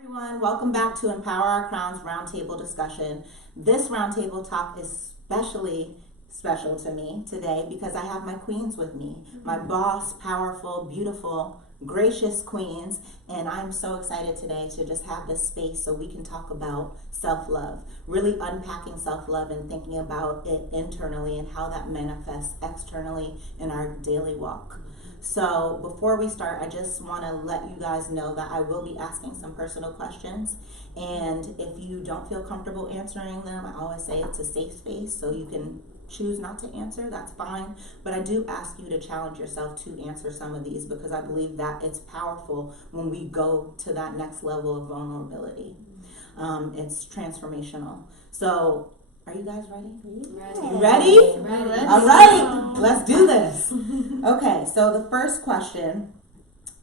Everyone, welcome back to Empower Our Crowns Roundtable discussion. This roundtable talk is especially special to me today because I have my queens with me, my boss, powerful, beautiful, gracious queens, and I'm so excited today to just have this space so we can talk about self-love, really unpacking self-love and thinking about it internally and how that manifests externally in our daily walk. So before we start, I just want to let you guys know that I will be asking some personal questions, and if you don't feel comfortable answering them, I always say it's a safe space, so you can choose not to answer, that's fine, but I do ask you to challenge yourself to answer some of these because I believe that it's powerful when we go to that next level of vulnerability. It's transformational. So are you guys ready? Ready. Ready? All right, let's do this. Okay, so the first question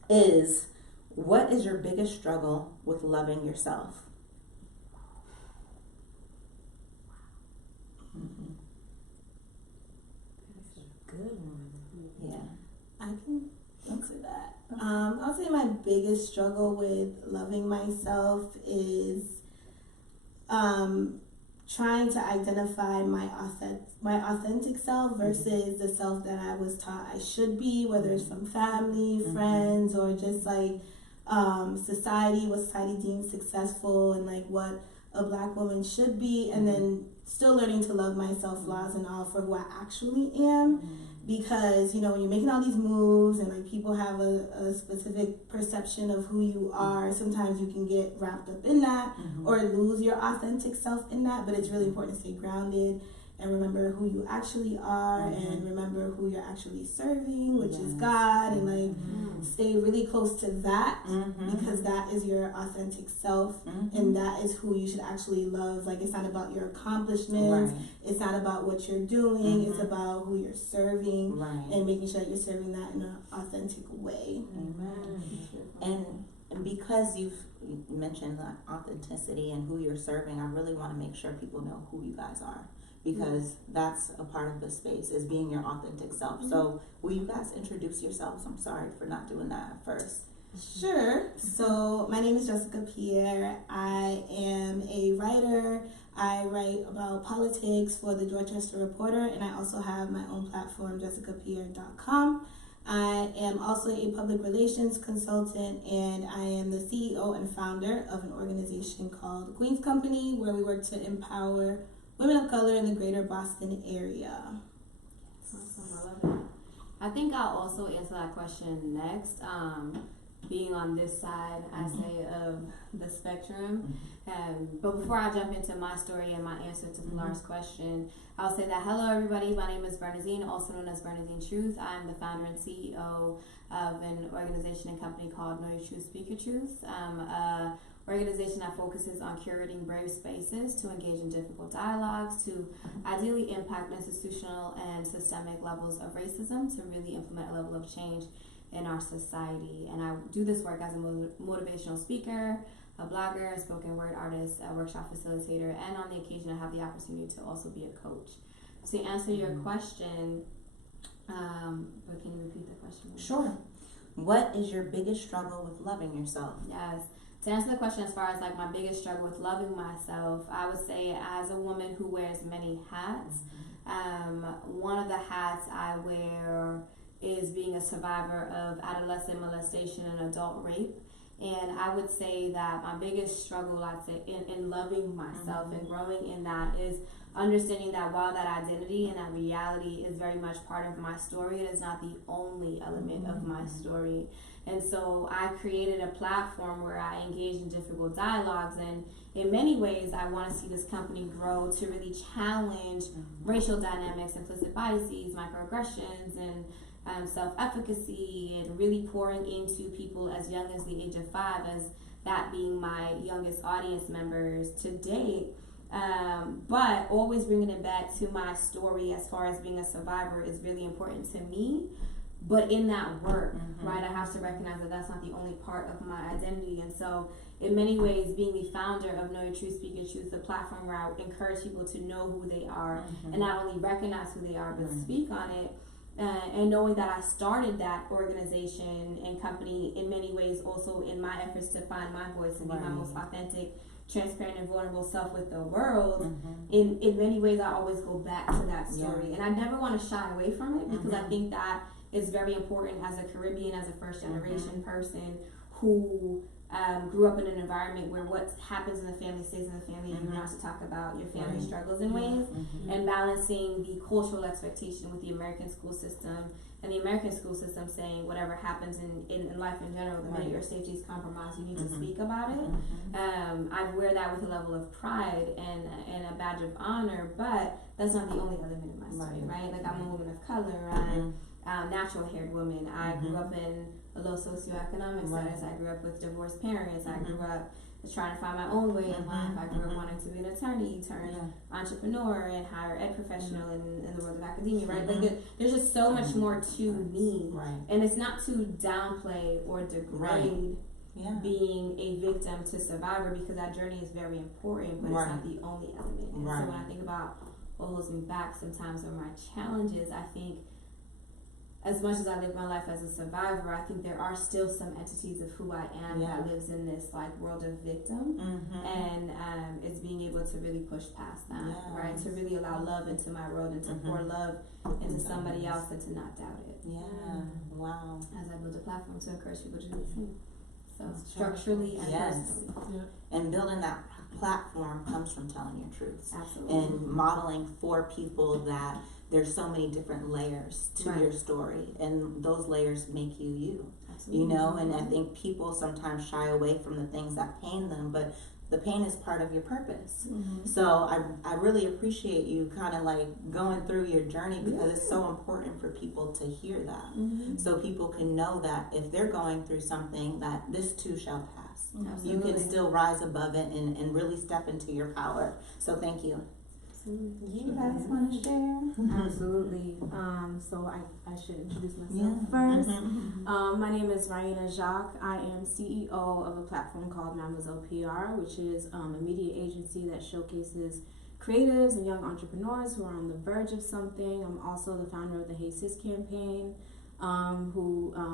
is, what is your biggest struggle with loving yourself? That's a good one. Yeah. I can answer that. I'll say my biggest struggle with loving myself is trying to identify my authentic self versus the self that I was taught I should be, whether it's from family, friends, or just like society, what society deems successful and like what a Black woman should be, and then still learning to love myself, flaws and all, for who I actually am. Because, you know, when you're making all these moves and like people have a specific perception of who you are, sometimes you can get wrapped up in that or lose your authentic self in that. But it's really important to stay grounded and remember who you actually are and remember who you're actually serving, which is God, and like stay really close to that because that is your authentic self and that is who you should actually love. Like, it's not about your accomplishments, it's not about what you're doing, it's about who you're serving and making sure that you're serving that in an authentic way. And because you've mentioned that authenticity and who you're serving, I really want to make sure people know who you guys are, because that's a part of the space, is being your authentic self. So will you guys introduce yourselves? I'm sorry for not doing that at first. Sure. So my name is Jessica Pierre. I am a writer. I write about politics for the Dorchester Reporter, and I also have my own platform, jessicapierre.com. I am also a public relations consultant, and I am the CEO and founder of an organization called Queens Company, where we work to empower women of color in the greater Boston area. Awesome, I love that. I think I'll also answer that question next. Being on this side, I say, of the spectrum. But before I jump into my story and my answer to Pilar's question, I'll say that hello everybody, my name is Bernazine, also known as Bernazine Truth. I'm the founder and CEO of an organization and company called Know Your Truth, Speak Your Truth. An organization that focuses on curating brave spaces to engage in difficult dialogues, to ideally impact institutional and systemic levels of racism, to really implement a level of change in our society. And I do this work as a motivational speaker, a blogger, a spoken word artist, a workshop facilitator, and on the occasion I have the opportunity to also be a coach. To answer your question, but can you repeat the question? Sure. What is your biggest struggle with loving yourself? Yes. To answer the question as far as like my biggest struggle with loving myself, I would say as a woman who wears many hats, one of the hats I wear is being a survivor of adolescent molestation and adult rape. And I would say that my biggest struggle, I'd say, in loving myself and growing in that is understanding that while that identity and that reality is very much part of my story, it is not the only element of my story. And so I created a platform where I engage in difficult dialogues, and in many ways I want to see this company grow to really challenge racial dynamics, implicit biases, microaggressions, and self-efficacy, and really pouring into people as young as the age of 5, as that being my youngest audience members to date. But always bringing it back to my story as far as being a survivor is really important to me. But in that work, right, I have to recognize that that's not the only part of my identity. And so in many ways, being the founder of Know Your Truth, Speak Your Truth, the platform where I encourage people to know who they are and not only recognize who they are, but speak on it, and knowing that I started that organization and company in many ways also in my efforts to find my voice and be my most authentic, transparent, and vulnerable self with the world, in many ways I always go back to that story. And I never want to shy away from it, because I think that is very important as a Caribbean, as a first generation person who grew up in an environment where what happens in the family stays in the family, and you're not to talk about your family struggles in ways, and balancing the cultural expectation with the American school system, and the American school system saying whatever happens in life in general, the minute your safety is compromised, you need to speak about it. I wear that with a level of pride and a badge of honor, but that's not the only element in my story, right? Like, I'm a woman of color, I'm a natural haired woman, I grew up in a low socioeconomic status, I grew up with divorced parents, I grew up trying to find my own way in life, I grew up wanting to be an attorney turned entrepreneur and higher ed professional in the world of academia, right? Like, there's just so much more to me, and it's not to downplay or degrade being a victim to survivor, because that journey is very important, but it's not the only element. And so when I think about what holds me back sometimes or my challenges, I think as much as I live my life as a survivor, I think there are still some entities of who I am that lives in this like world of victim, and it's being able to really push past that, right? To really allow love into my world and to pour love into somebody else and to not doubt it. Wow. As I build a platform to encourage people to do the same. So structurally and personally. And building that platform comes from telling your truth. Absolutely. And modeling for people that there's so many different layers to your story, and those layers make you. Absolutely. You know, and I think people sometimes shy away from the things that pain them, but the pain is part of your purpose. So I really appreciate you kind of like going through your journey, because it's so important for people to hear that. So people can know that if they're going through something, that this too shall pass. You can still rise above it and really step into your power. So thank you. You guys want to share? Absolutely. So I should introduce myself first. My name is Reinas. I am CEO of a platform called Mademoiselle PR, which is a media agency that showcases creatives and young entrepreneurs who are on the verge of something. I'm also the founder of the Hey Sis campaign,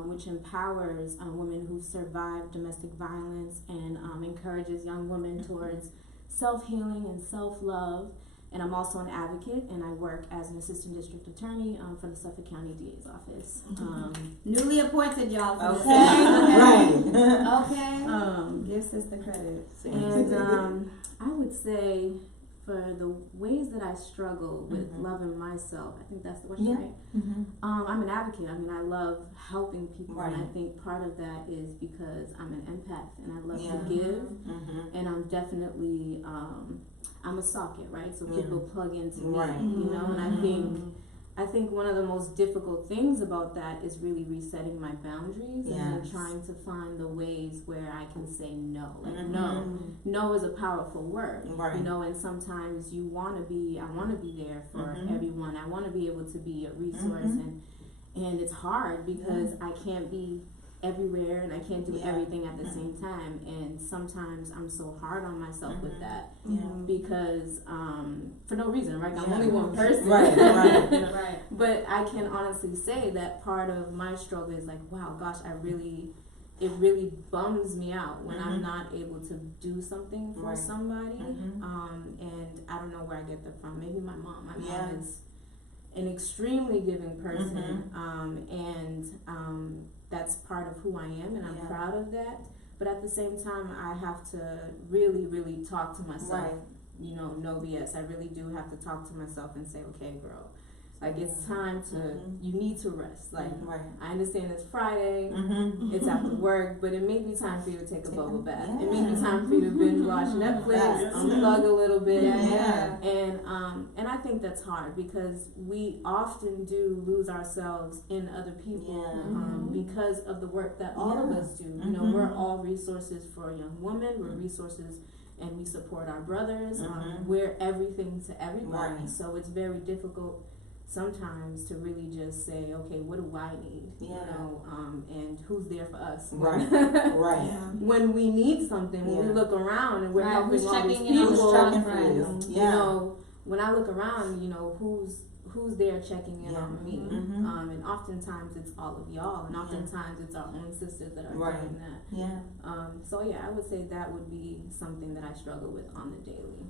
which empowers women who survived domestic violence and encourages young women towards self-healing and self-love. And I'm also an advocate, and I work as an assistant district attorney for the Suffolk County DA's office. Newly appointed, y'all. Right. Okay. Give Sister credit. And I would say, for the ways that I struggle with loving myself, I think that's the question, right? I'm an advocate. I mean, I love helping people, and I think part of that is because I'm an empath, and I love to give, and I'm definitely I'm a socket, right? So people plug into me, you know, and I think one of the most difficult things about that is really resetting my boundaries and then trying to find the ways where I can say no. Like no is a powerful word, you know, and sometimes I want to be there for everyone. I want to be able to be a resource, and it's hard because I can't be everywhere and I can't do everything at the same time, and sometimes I'm so hard on myself with that because for no reason, right? I'm only one person, right. But I can honestly say that part of my struggle is like, wow, gosh, it really bums me out when I'm not able to do something for somebody, and I don't know where I get that from. Maybe my mom is an extremely giving person, and that's part of who I am, and I'm proud of that. But at the same time, I have to really, really talk to myself. You know, no BS. I really do have to talk to myself and say, okay, girl, like it's time to, you need to rest. Like, I understand it's Friday, it's after work, but it may be time for you to take a bubble bath. It may be time for you to binge watch Netflix, unplug a little bit. And I think that's hard because we often do lose ourselves in other people because of the work that all of us do. You know, we're all resources for young women, we're resources and we support our brothers. We're everything to everybody. So it's very difficult sometimes to really just say, okay, what do I need? You know, and who's there for us? When we need something, when we look around and we're helping all these people, you know, when I look around, you know, who's there checking in on me. Mm-hmm. And oftentimes it's all of y'all, and oftentimes it's our own sisters that are doing that. Yeah. So yeah, I would say that would be something that I struggle with on the daily.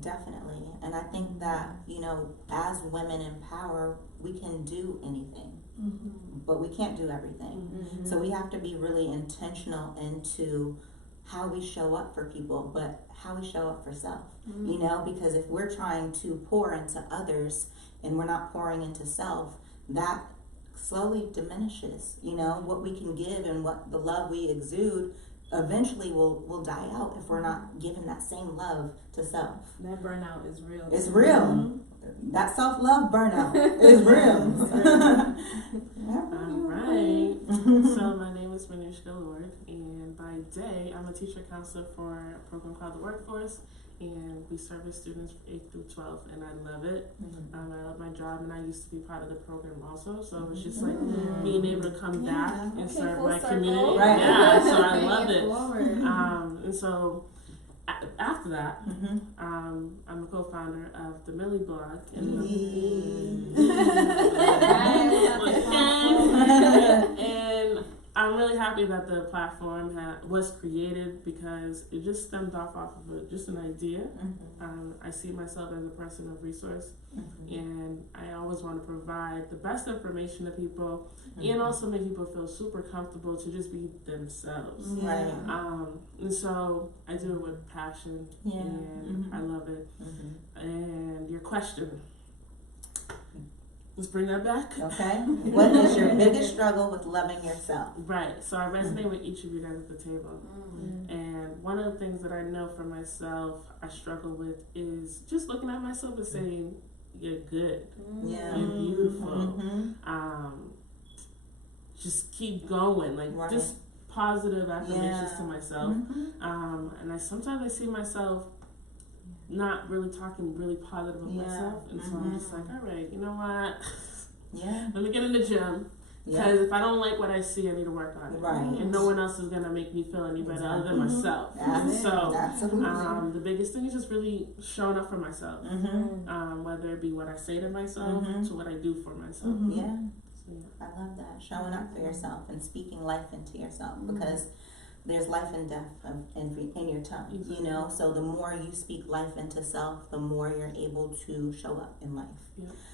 Definitely. And I think that, you know, as women in power, we can do anything, but we can't do everything. So we have to be really intentional into how we show up for people, but how we show up for self, you know, because if we're trying to pour into others and we're not pouring into self, that slowly diminishes, you know, what we can give and what the love we exude eventually will die out if we're not giving that same love to self. That burnout is real. It's real. That self-love burnout is real. All right. So my name is Manishka Lord, and by day I'm a teacher counselor for a program called The Workforce, and we service students 8 through 12, and I love it. I love my job, and I used to be part of the program also, so it's just like being able to come back and serve my community. Right. Yeah, so I love it. And so after that, I'm a co-founder of the Millie blog. And I'm really happy that the platform was created because it just stemmed off of just an idea. I see myself as a person of resource, and I always want to provide the best information to people and also make people feel super comfortable to just be themselves. And so I do it with passion, and I love it. And your question, let's bring that back. Okay. What is your biggest struggle with loving yourself? Right. So I resonate with each of you guys at the table. And one of the things that I know for myself I struggle with is just looking at myself and saying, you're good. Yeah. You're beautiful. Just keep going. Like just positive affirmations to myself. And sometimes I see myself not really talking really positive of myself, and so I'm just like, all right, you know what? Let me get in the gym, because if I don't like what I see, I need to work on it. And no one else is gonna make me feel any better other than myself. So the biggest thing is just really showing up for myself, whether it be what I say to myself to what I do for myself. I love that, showing up for yourself and speaking life into yourself, because there's life and death in your tongue, you know? So the more you speak life into self, the more you're able to show up in life.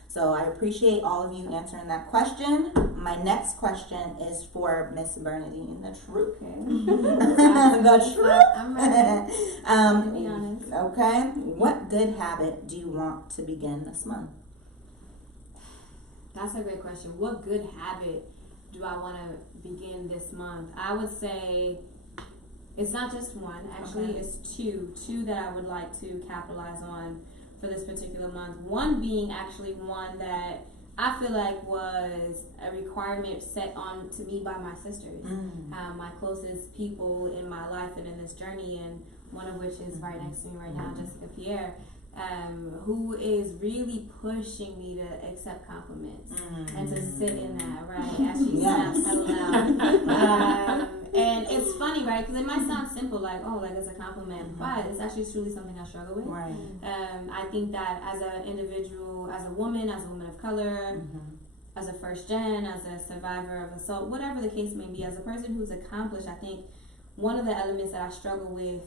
So I appreciate all of you answering that question. My next question is for Miss Bernadine, the truth. The truth. I'm ready. To be honest. Okay. What good habit do you want to begin this month? That's a great question. What good habit do I want to begin this month? I would say it's not just one. Actually, it's two that I would like to capitalize on for this particular month. One being actually one that I feel like was a requirement set on to me by my sisters, my closest people in my life and in this journey, and one of which is right next to me right now, Jessica Pierre, who is really pushing me to accept compliments and to sit in that, right, as she snaps out. And it's funny, right, because it might sound simple, like, oh, like it's a compliment, but it's actually truly something I struggle with. I think that as an individual, as a woman of color, as a first gen, as a survivor of assault, whatever the case may be, as a person who's accomplished, I think one of the elements that I struggle with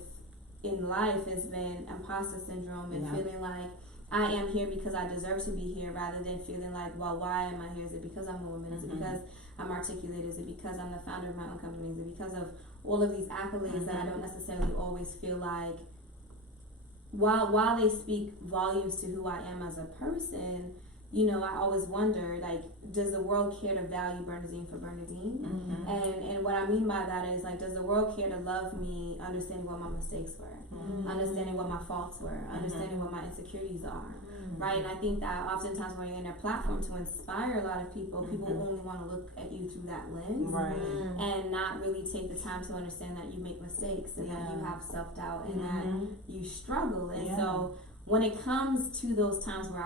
in life has been imposter syndrome and feeling like I am here because I deserve to be here, rather than feeling like, well, why am I here? Is it because I'm a woman? Is it because I'm articulate? Is it because I'm the founder of my own company? Is it because of all of these accolades that I don't necessarily always feel like, while they speak volumes to who I am as a person, you know, I always wonder, like, does the world care to value Bernadine for Bernadine? And what I mean by that is, like, does the world care to love me, understanding what my mistakes were, understanding what my faults were, understanding what my insecurities are, right? And I think that oftentimes when you're in a platform to inspire a lot of people, people only want to look at you through that lens, and not really take the time to understand that you make mistakes and that you have self-doubt and that you struggle. And so when it comes to those times where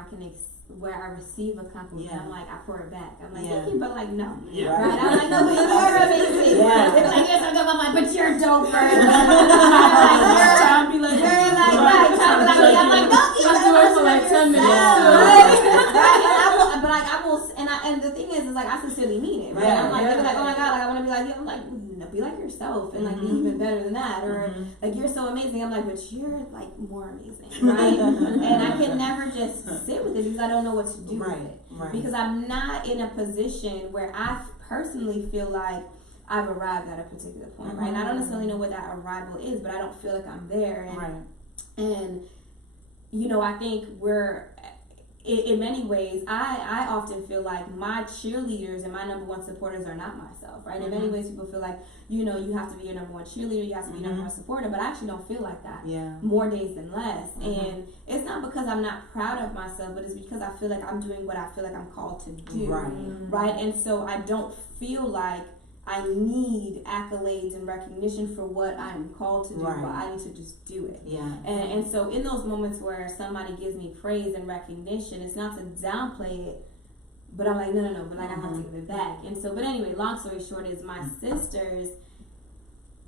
where I receive a compliment, I'm like, I pour it back. I'm like, thank you, but like, no. Right? I'm like, no, but you're amazing. They're like, yes, I'm like, but you're dope, right? I'm like, I'm like, no, I'll do it for like 10 minutes. Right? And I will right? Yeah, I'm like, yeah. they're like, oh my God, like, I want to be like you. I'm like, no, be like yourself and like be even better than that. Or like, you're so amazing. I'm like, but you're like more amazing, right? And I can never just sit with it because I don't know what to do with it. Right. Because I'm not in a position where I personally feel like I've arrived at a particular point, right? And I don't necessarily know what that arrival is, but I don't feel like I'm there. And you know, I think we're, in many ways, I often feel like my cheerleaders and my number one supporters are not myself, right? In many ways, people feel like, you know, you have to be your number one cheerleader, you have to be your number one supporter, but I actually don't feel like that. More days than less. And it's not because I'm not proud of myself, but it's because I feel like I'm doing what I feel like I'm called to do, right? And so I don't feel like I need accolades and recognition for what I'm called to do, but I need to just do it. And so in those moments where somebody gives me praise and recognition, it's not to downplay it, but I'm like, no, but like I have to give it back. And so, but anyway, long story short is my sisters,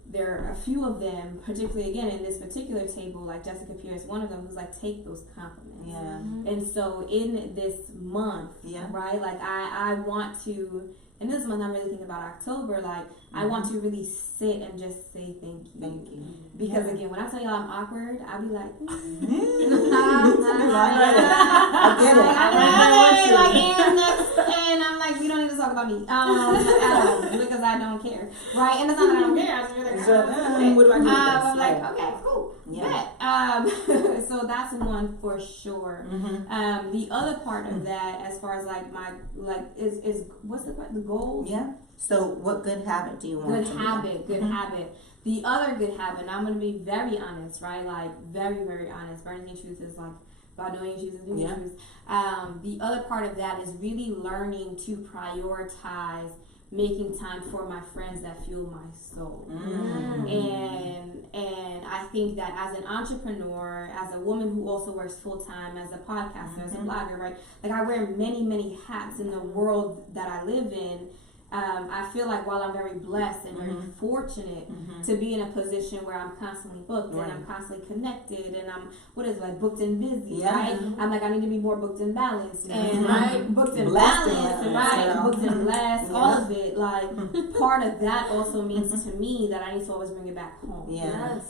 there are a few of them, particularly again in this particular table, like Jessica Pierce, one of them, who's like, take those compliments. And so in this month, right, like I want to, and this month I'm really thinking about October, like I want to really sit and just say thank you. Because again, when I tell y'all I'm awkward, I'll be like, I get it. and I'm like, we don't need to talk about me, because I don't care, right? And it's not that I don't care, I just feel like, what do I do with this? I'm like, okay, cool. So that's one for sure. The other part of that, as far as like my is what's the goal? So what good habit do you want? Good habit. The other good habit, and I'm going to be very honest, right? Like very, very honest. Burning your truth is like about knowing your truth and doing your truth. The other part of that is really learning to prioritize making time for my friends that fuel my soul. And I think that as an entrepreneur, as a woman who also works full-time, as a podcaster, as a blogger, right? Like I wear many, many hats in the world that I live in. I feel like while I'm very blessed and very fortunate to be in a position where I'm constantly booked and I'm constantly connected and I'm booked and busy, right? I'm like, I need to be more booked and balanced and booked and balanced, booked and blessed, all of it. Like part of that also means to me that I need to always bring it back home.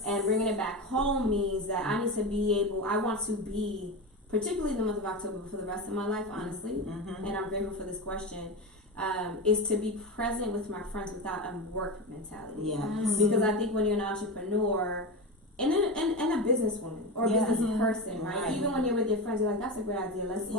And bringing it back home means that I need to be able, I want to be, particularly in the month of October, for the rest of my life, honestly, and I'm grateful for this question, is to be present with my friends without a work mentality. Because I think when you're an entrepreneur and a businesswoman or a business person, right? Even when you're with your friends, you're like, that's a great idea. Let's do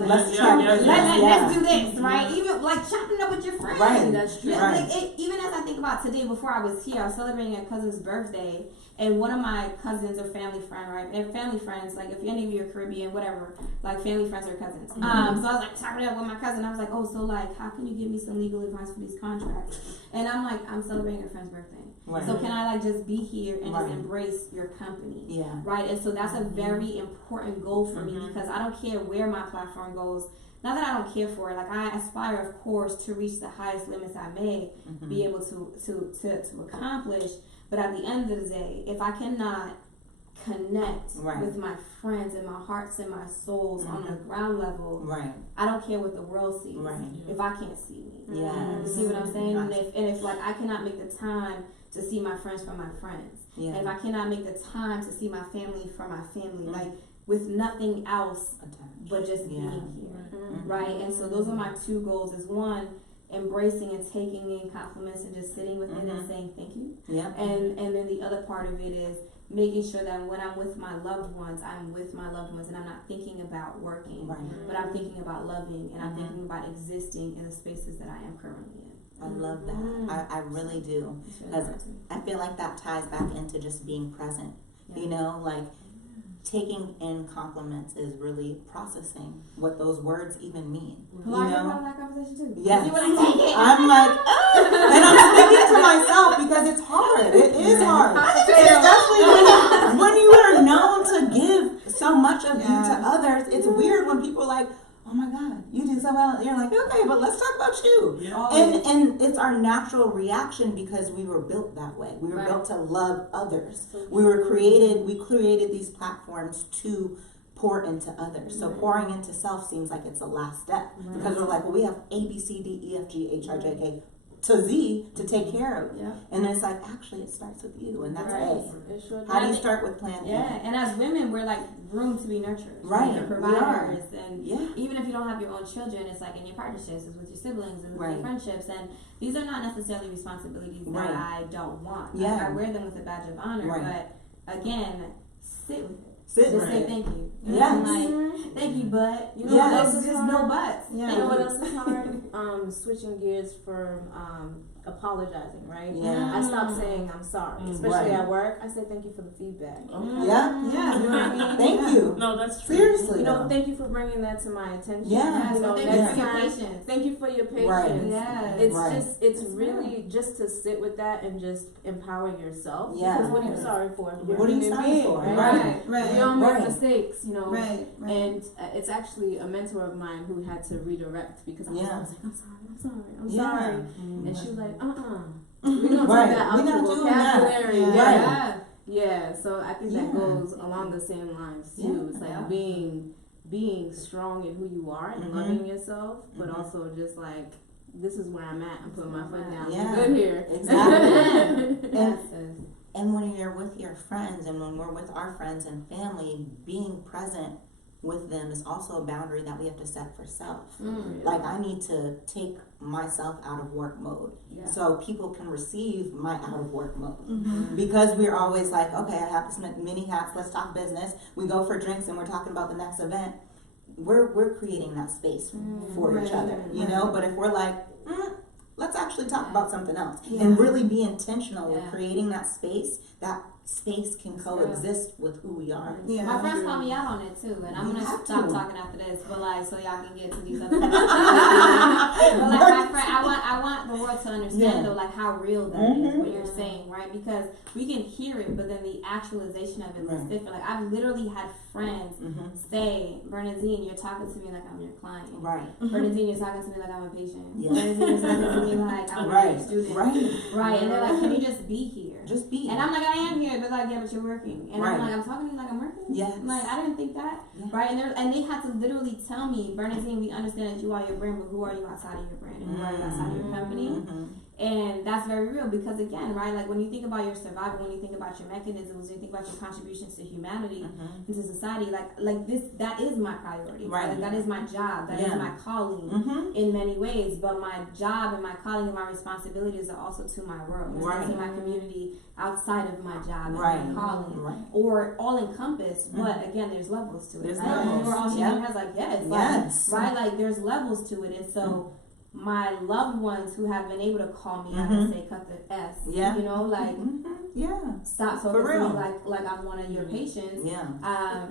this, right? Even like chopping up with your friends. Right. That's true. Like even as I think about today, before I was here, I was celebrating a cousin's birthday. And one of my cousins or family friend, right? And family friends, like if any of you are Caribbean, whatever, like family friends or cousins. So I was like talking up with my cousin. I was like, oh, so like, how can you give me some legal advice for these contracts? And I'm like, I'm celebrating a friend's birthday. So can I like just be here and just embrace your company? Right? And so that's a very important goal for me because I don't care where my platform goes. Not that I don't care for it. Like I aspire, of course, to reach the highest limits I may be able to accomplish. But at the end of the day, if I cannot connect with my friends and my hearts and my souls on the ground level, I don't care what the world sees. If I can't see me, you see what I'm saying? And if like I cannot make the time to see my friends from my friends, and if I cannot make the time to see my family from my family, like with nothing else but just being here, right? And so those are my two goals. Is one, embracing and taking in compliments and just sitting with it and saying thank you. And then the other part of it is making sure that when I'm with my loved ones, I'm with my loved ones and I'm not thinking about working, but I'm thinking about loving and I'm thinking about existing in the spaces that I am currently in. I love that. I really do. Because I feel like that ties back into just being present. You know, like taking in compliments is really processing what those words even mean. Pilar, you're part of that conversation too. Yes. You want to take it? I'm like, and I'm thinking to myself because it's hard. It is hard. Especially when you are known to give so much of you to others. It's weird when people are like, oh my God, you do so well. And you're like, okay, but let's talk about you. And it's our natural reaction because we were built that way. We were built to love others. We created these platforms to pour into others. So pouring into self seems like it's the last step because we're like, well, we have A, B, C, D, E, F, G, H, I, J, K. to Z to take care of. Yeah. And it's like, actually, it starts with you, and that's A. It sure How do you does. start with plan A? Yeah, and as women, we're like groomed to be nurturers, Right, We're we providers, and Yeah. even if you don't have your own children, it's like in your partnerships, it's with your siblings, it's with Right. your friendships, and these are not necessarily responsibilities Right. that I don't want. Yeah. Like, I wear them with a badge of honor, Right. but again, sit with it. Sit Just with say it. thank you. Yes. And like, thank you, but you know Yes. what else is Yes. no buts. Yeah. You know what else is hard? Switching gears from apologizing, right? Yeah. I stopped saying I'm sorry, especially Right. at work. I say thank you for the feedback. Okay. Yeah. Yeah. You know what I mean? Thank you. No, that's true. Seriously. You know, though. thank you for bringing that to my attention. Yeah. You know, Thank next you for your time, patience. thank you for your patience. Right. Yes. It's Right. it's That's really just to sit with that and just empower yourself. Yeah. Because what are you sorry for? You're What are you human sorry being, for? Right? Right. Right. We all make Right. mistakes, you know. Right. Right. And it's actually a mentor of mine who had to redirect because I was Yeah. always like, I'm sorry, I'm Yeah. sorry. Mm. And she was like, we don't Right. take that out We're the not doing that. vocabulary. Yeah. Yeah. Right. Yeah, so I think Yeah. that goes along the same lines too. Yeah. It's like Yeah. being strong in who you are and Mhm. loving yourself, but Mhm. also just like this is where I'm at. I'm putting my foot down. Yeah. I'm good here. Exactly. Yes, sis. And when you're with your friends and when we're with our friends and family, being present with them is also a boundary that we have to set for self. Mm. Like, I need to take myself out of work mode Yeah. so people can receive my out of work mode. Mm-hmm. Because we're always like, okay, I have this many hats, let's talk business. We go for drinks and we're talking about the next event. We're creating that space for each Right, other, you right. know? But if we're like, let's actually talk Yeah. about something else Yeah. and really be intentional with Yeah. creating that space can coexist with who we are. Yeah. My friends call me out on it too, and I'm You gonna have stop to. talking after this, but like so y'all can get to these other. But like my friend, I want the world to understand Yeah. though, like how real that is what you're saying, right? Because we can hear it, but then the actualization of it is Right. different. Like I've literally had friends Mm-hmm. say, Bernadine, you're talking to me like I'm your client. Right. Bernadine, you're talking to me like I'm a patient. Yeah. Bernadine, you're talking to me like I'm a Right. student. Right. Right, and they're like, can you just be here? Just be. And I'm like, I am here, but like, yeah, but you're working. And Right. I'm like, I'm talking to you like I'm working? Yes. I'm like, I didn't think that. Yeah. Right? And they had to literally tell me, Bernadine, we understand that you are your brand, but who are you outside of your brand? And who are you outside of your company? Mhm. And that's very real because again, right, like when you think about your survival, when you think about your mechanisms, when you think about your contributions to humanity, Mhm. into society, like this, that is my priority. Right. Like that is my job. That is Yeah. my calling Mhm. in many ways. But my job and my calling and my responsibilities are also to my world, it's Right. to my community outside of my job and Right. my calling. Right. Or all encompassed, but again, there's levels to it. There's right? levels. We're all shaking Yep. our heads like, yes, Yes. like, right? Like there's levels to it, and so my loved ones who have been able to call me out Mhm. and say, cut the S, Yeah. you know, like Mhm. Yeah. stop For focusing real. like I'm one of your patients. Yeah.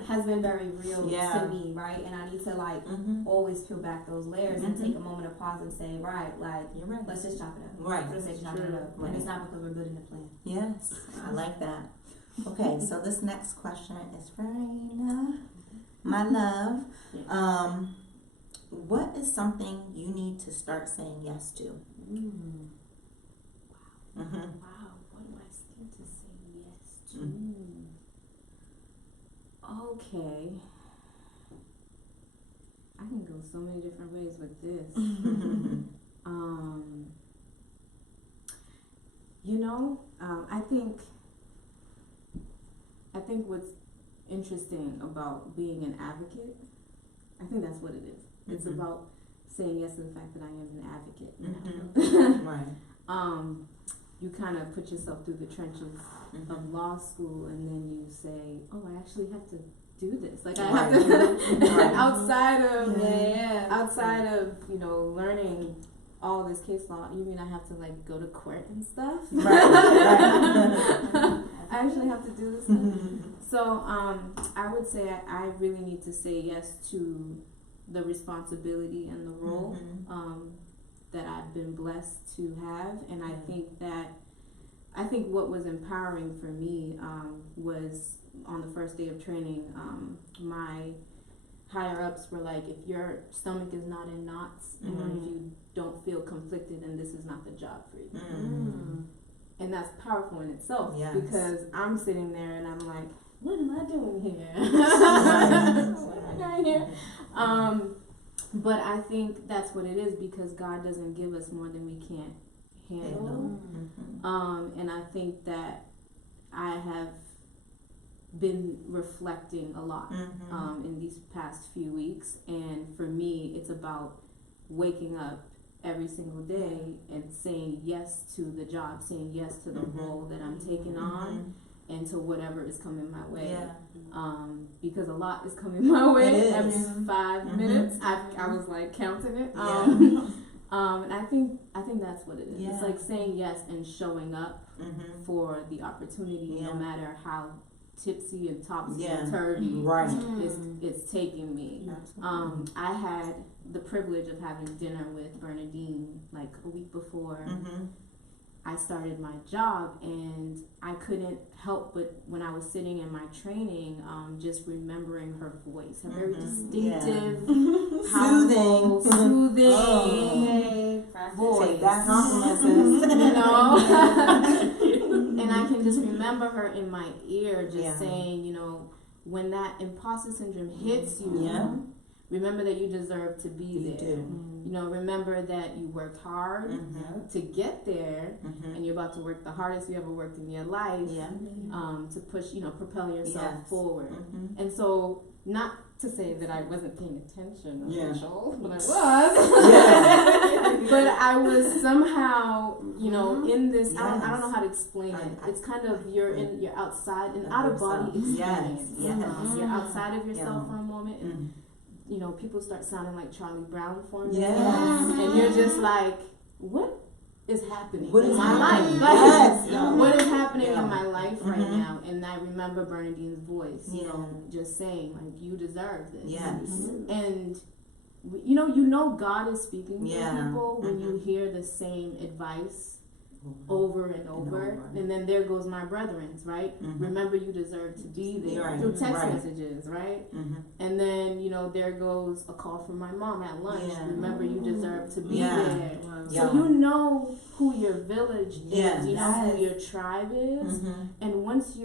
Has been very real Yeah. to me, right? And I need to like Mhm. always peel back those layers and Mhm. take a moment of pause and say, right, like You're right. let's just chop it up. Right. For the sake of chopping it up. Right. And it's not because we're building a plan. Yes, I like that. Okay, so this next question is for Reina, my love. What is something you need to start saying yes to? Mm-hmm. Wow, what do I seem to say yes to? Okay. I can go so many different ways with this. I think what's interesting about being an advocate, I think that's what it is. It's Mhm. about saying yes to the fact that I am an advocate. You Mhm. Right. You kind of put yourself through the trenches Mhm. of law school, and then you say, "Oh, I actually have to do this. Like I Right. have to Right. outside of Yeah. outside of learning all this case law. You mean I have to like go to court and stuff? Right. Right. I actually have to do this stuff. So I would say I really need to say yes to the responsibility and the role that I've been blessed to have, and I think what was empowering for me was on the first day of training, my higher ups were like, if your stomach is not in knots or if you don't feel conflicted, then this is not the job for you. And that's powerful in itself, Yes. because I'm sitting there and I'm like, what am I doing here? What am I doing here? But I think that's what it is, because God doesn't give us more than we can't handle. And I think that I have been reflecting a lot in these past few weeks, and for me it's about waking up every single day and saying yes to the job, saying yes to the role that I'm taking on, and to whatever is coming my way. Because a lot is coming my way every 5 minutes. I was like counting it. And I think that's what it is. It's like saying yes and showing up for the opportunity, no matter how tipsy and topsy and turvy it's taking me. I had the privilege of having dinner with Bernadine like a week before I started my job, and I couldn't help but, when I was sitting in my training, just remembering her voice, her very distinctive, powerful, soothing voice. Take that compliments, you know. And I can just remember her in my ear, just saying, you know, when that imposter syndrome hits you, remember that you deserve to be there. You know, remember that you worked hard to get there, and you're about to work the hardest you ever worked in your life to push, you know, propel yourself forward. And so, not to say that I wasn't paying attention, but I was. But I was somehow, you know, in this, I don't know how to explain it. It's kind of, you're outside, an out-of-body experience. You're outside of yourself for a moment, and you know, people start sounding like Charlie Brown for me. And you're just like, what is happening in my life? Like, what is happening in my life right now? And I remember Bernadine's voice, you know, just saying, like, you deserve this. And, you know God is speaking to people when you hear the same advice over and over. And then there goes my brethren's, right? Remember, you deserve to be there, through text messages, right? And then, you know, there goes a call from my mom at lunch. Remember, you deserve to be there. So you know who your village is, you know who your tribe is, and once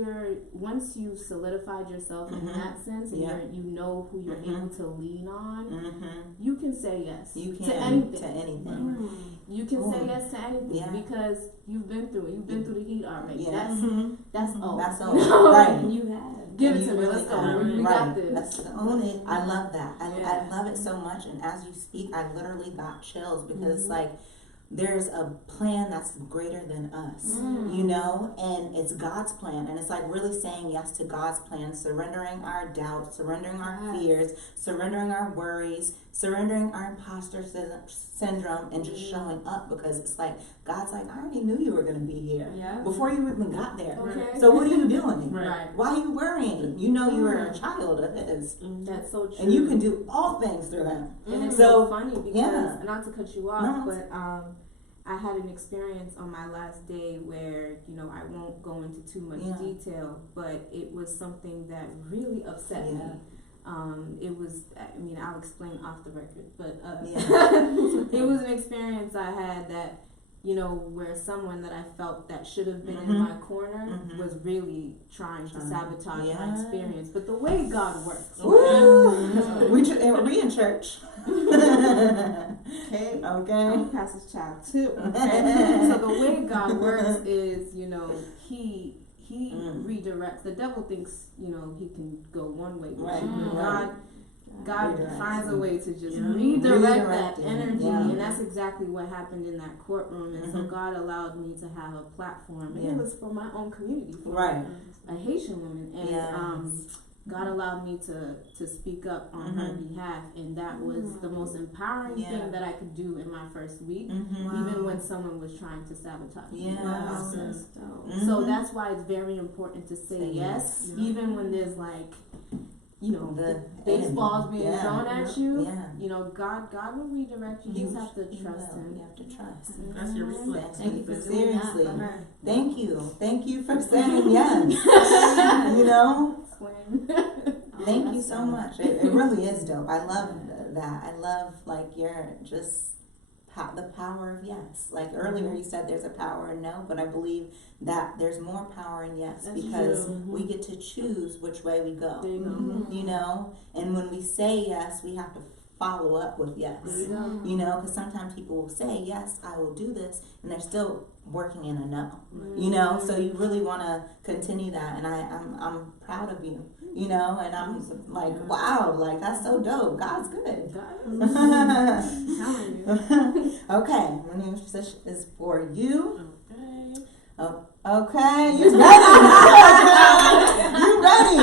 you've solidified yourself in that sense, and you know who you're able to lean on, you can say yes to anything. You can say yes to anything because you've been through it. You've been through the heat already. That's all. That's all. Right. You have. Give it to me. Let's go. We got this. Let's own it. I love that. I love it so much. And as you speak, I literally got chills because like, there's a plan that's greater than us, you know, and it's God's plan. And it's like really saying yes to God's plan, surrendering our doubts, surrendering our fears, surrendering our worries, surrendering our imposter syndrome, and just showing up, because it's like, God's like, I already knew you were going to be here before you even got there. So what are you doing? Why are you worrying? You know you were a child of His. That's so true. And you can do all things through Him. And it's so funny because, not to cut you off, but I had an experience on my last day where, you know, I won't go into too much detail, but it was something that really upset me. It was, I mean, I'll explain off the record, but it was an experience I had that, you know, where someone that I felt that should have been in my corner was really trying to sabotage my experience. But the way God works. We in church. Okay. I'm a pastor's child too. Okay. So the way God works is, you know, He redirects. The devil thinks, you know, he can go one way, but God finds a way to just redirect that energy, and that's exactly what happened in that courtroom. And so God allowed me to have a platform, and it was for my own community, for a Haitian woman, and God allowed me to speak up on her behalf, and that was the most empowering thing that I could do in my first week, even when someone was trying to sabotage the process. So that's why it's very important to say yes, even when there's like, you know, the baseball's being thrown at you. You know, God will redirect you. You just have to trust Him. You have to trust. That's your reflex. Thank you for seriously. Thank you for saying yes. You know. Thank you so much. It really is dope. I love that. I love like you're just the power of yes. Like earlier you said there's a power in no, but I believe that there's more power in yes. That's because we get to choose which way we go. There you go. You know, and when we say yes, we have to follow up with yes. You know, because sometimes people will say, yes, I will do this, and they're still working in a no. You know, so you really want to continue that, and I'm proud of you. You know, and I'm like, wow, like that's so dope. God's good. Okay, my new position is for you. Okay. Oh, okay, you ready? You ready?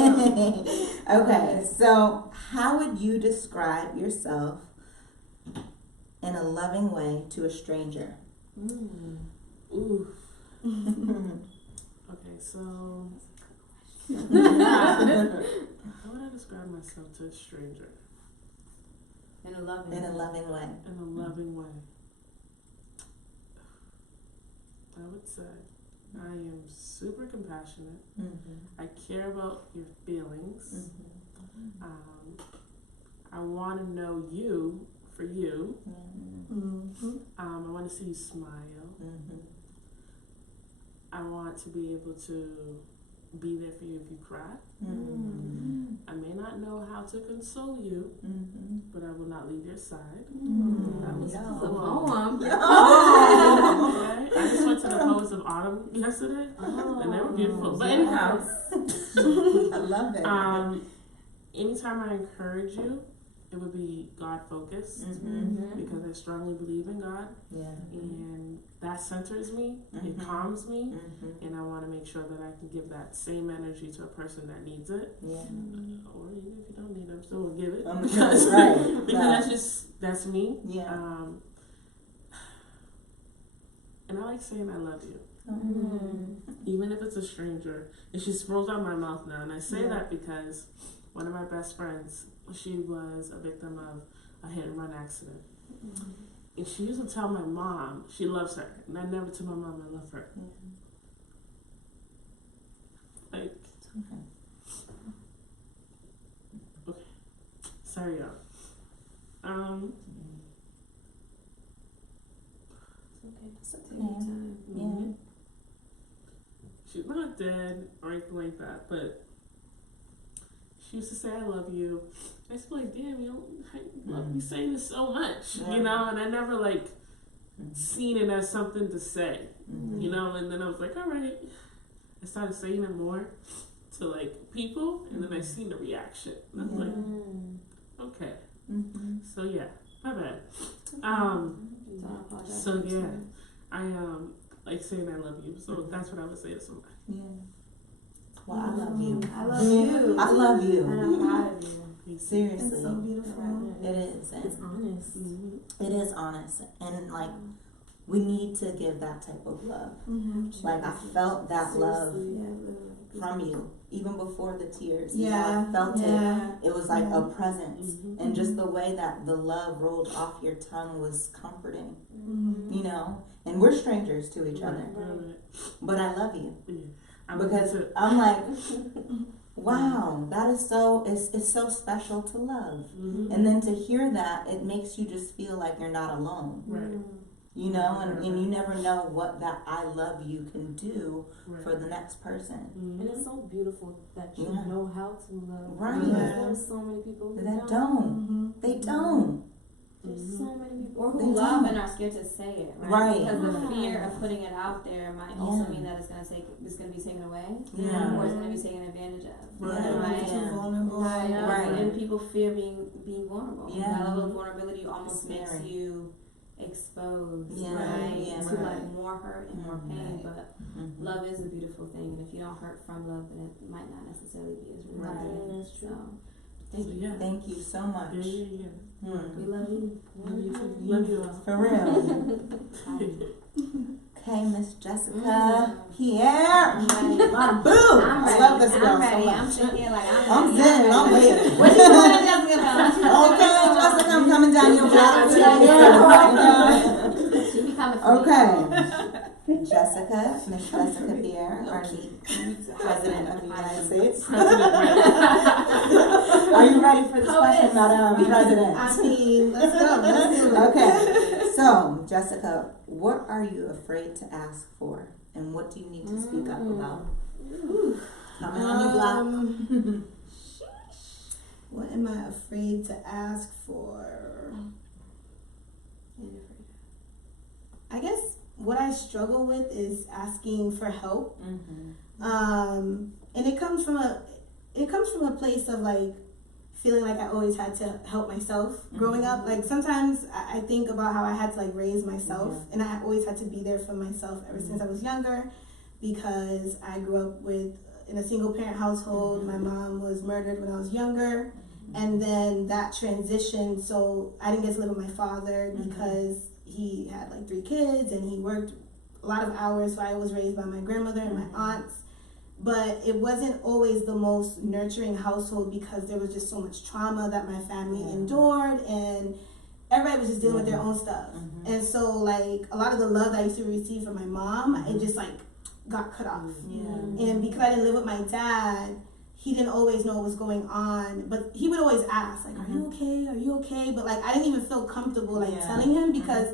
Okay. Okay. So, how would you describe yourself in a loving way to a stranger? Ooh. Okay, so how would I describe myself to a stranger? In a loving way. In a loving way. I would say I am super compassionate. I care about your feelings. I want to know you for you. I want to see you smile. I want to be able to be there for you if you cry. I may not know how to console you, but I will not leave your side. That was a poem. Okay. I just went to the Poets of Autumn yesterday, and they were beautiful. But anyhow, I love it. Anytime I encourage you, it would be God focused because I strongly believe in God, and that centers me, it calms me, and I want to make sure that I can give that same energy to a person that needs it, or even if you don't need it, I'm still gonna give it because that's me. And I like saying I love you, even if it's a stranger. It just rolls out my mouth now, and I say that because one of my best friends, she was a victim of a hit and run accident. And she used to tell my mom she loves her. And I never tell my mom I love her. Like, okay. Sorry, y'all. It's okay. She's not dead or anything like that, but she used to say, I love you. I used to be like, damn, I love you saying this so much, you know? And I never, like, seen it as something to say, you know? And then I was like, all right. I started saying it more to, like, people, and then I seen the reaction. And I was like, okay. So, yeah, my bad. So, yeah, I like saying I love you. So that's what I would say to somebody. Well, I love you. I love you. I love you. And I'm proud of you. Seriously. It's so beautiful. It is. It's honest. It is honest. And like, we need to give that type of love. Like, I felt that love from you, even before the tears. You know, I felt it. It was like a presence. And just the way that the love rolled off your tongue was comforting. You know? And we're strangers to each other. But I love you. Because I'm like, wow, that is so, it's so special to love. And then to hear that, it makes you just feel like you're not alone. You know, and you never know what that I love you can do for the next person. And it's so beautiful that you know how to love. There's so many people that don't. They don't. There's so many people. Or who love and are scared to say it, right? Because the fear of putting it out there might also mean that it's gonna be taken away, or it's gonna be taken advantage of, Too vulnerable, and people fear being vulnerable. That level of vulnerability almost makes you exposed, to like more hurt and more pain. But love is a beautiful thing, and if you don't hurt from love, then it might not necessarily be as real. That's true. So, thank you so much. we love you. Love you too. Love you all. For real. Okay, Miss Jessica. Pierre. I'm I love this girl I'm ready. so much. I'm thinking like I'm sitting. I'm waiting. What you doing, Jessica? Okay, Jessica, I'm coming down your block. She be coming for me. Jessica, Miss Jessica Pierre, our President of the United States. Are you ready for this question, Madam President? I mean, let's go. Let's do it. Okay, so Jessica, what are you afraid to ask for, and what do you need to speak up about? Coming on your block. What am I afraid to ask for? I guess what I struggle with is asking for help. And it comes from a place of like feeling like I always had to help myself growing up. Like sometimes I think about how I had to like raise myself, and I always had to be there for myself ever since I was younger, because I grew up in a single parent household. My mom was murdered when I was younger, and then that transitioned, so I didn't get to live with my father because he had like 3 kids and he worked a lot of hours, so I was raised by my grandmother and my aunts. But it wasn't always the most nurturing household because there was just so much trauma that my family endured, and everybody was just dealing with their own stuff. And so like a lot of the love that I used to receive from my mom, it just like got cut off. And because I didn't live with my dad, he didn't always know what was going on, but he would always ask, like, are you okay? Are you okay? But like, I didn't even feel comfortable like telling him, because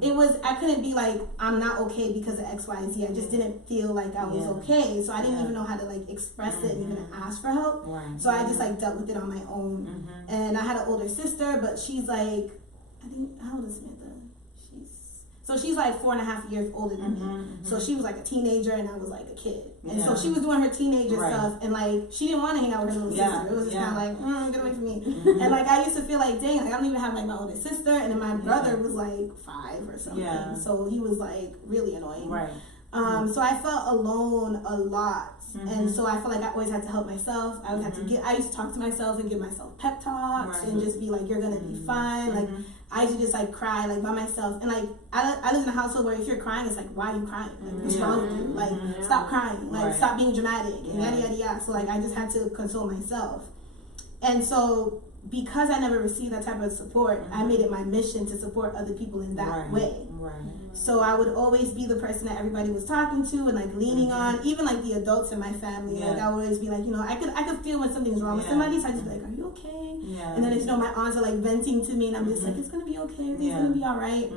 it was, I couldn't be like, I'm not okay because of X, Y, and Z. I just didn't feel like I was okay. So I didn't even know how to like express it and even ask for help. So I just like dealt with it on my own. And I had an older sister, but she's like, I think, how old is Samantha? She's like 4.5 years older than me. So she was like a teenager and I was like a kid. And so she was doing her teenager stuff, and like she didn't want to hang out with her little sister. It was just kind of like, get away from me. And like I used to feel like, dang, like I don't even have like my older sister, and then my brother was like 5 or something. So he was like really annoying. So I felt alone a lot. And so I felt like I always had to help myself. I always had to I used to talk to myself and give myself pep talks and just be like, you're gonna be fine. Like I used to just like cry like by myself. And like I live in a household where if you're crying, it's like, why are you crying? Like what's wrong with you? Like stop crying. Like stop being dramatic and yada yada yada. So like I just had to console myself. And so because I never received that type of support, I made it my mission to support other people in that way. So I would always be the person that everybody was talking to and like leaning on, even like the adults in my family. Like I would always be like, you know, I could feel when something's wrong with somebody, so I just be like, are you okay? And then, you know, my aunts are like venting to me, and I'm just like, it's gonna be okay, it's gonna be all right.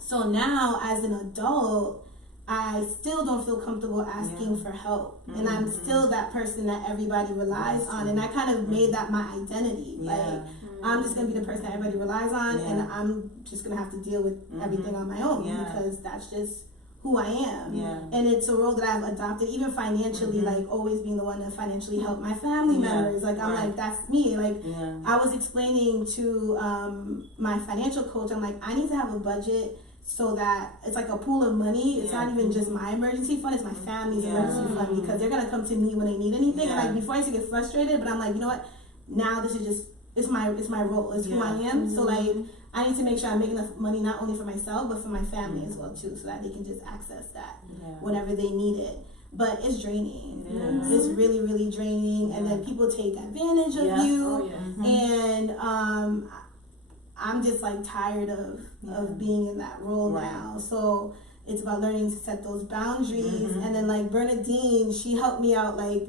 So now as an adult, I still don't feel comfortable asking for help. And I'm still that person that everybody relies on. And I kind of made that my identity. Like, I'm just going to be the person that everybody relies on, and I'm just going to have to deal with everything on my own because that's just who I am. And it's a role that I've adopted, even financially, like always being the one to financially help my family members. Like, I'm like, that's me. Like, I was explaining to my financial coach, I'm like, I need to have a budget so that it's like a pool of money. It's not even just my emergency fund, it's my family's emergency fund, because they're going to come to me when they need anything. And like, before I used to get frustrated, but I'm like, you know what? Now this is just, it's my role, it's who I am. So like, I need to make sure I make enough money not only for myself but for my family as well too, so that they can just access that whenever they need it. But it's draining. It's really, really draining. And then people take advantage of you. And I'm just like tired of being in that role now. So it's about learning to set those boundaries. And then like Bernadine, she helped me out like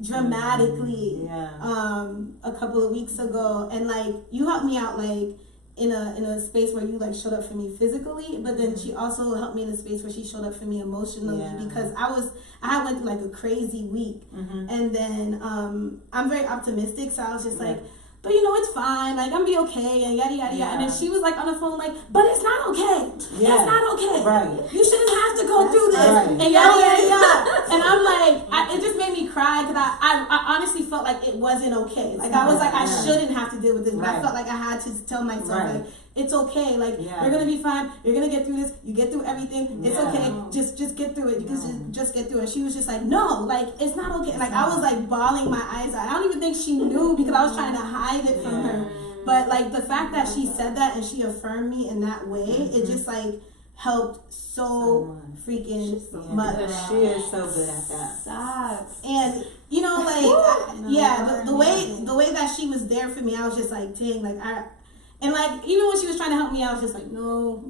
dramatically a couple of weeks ago, and like you helped me out like in a space where you like showed up for me physically, but then she also helped me in a space where she showed up for me emotionally, because I went through like a crazy week. And then I'm very optimistic, so I was just like, but you know, it's fine, like I'm be okay, and yada yada yada. And then she was like on the phone like, but it's not okay. It's not okay. You shouldn't have to go through this, and yada yada yada. And I'm like, it just made me cry, because I honestly felt like it wasn't okay. Like I was like, I shouldn't have to deal with this, but I felt like I had to tell myself like, it's okay, like you're gonna be fine, you're gonna get through this, you get through everything, it's okay, just get through it, you can just get through it. And she was just like, no, like it's not okay. Like I was like bawling my eyes out. I don't even think she knew, because I was trying to hide it from her. But like the fact that she said that and she affirmed me in that way, it just like helped so freaking much. She is so good at that. And you know, like the way that she was there for me, I was just like, dang, like and like even when she was trying to help me, I was just like, no.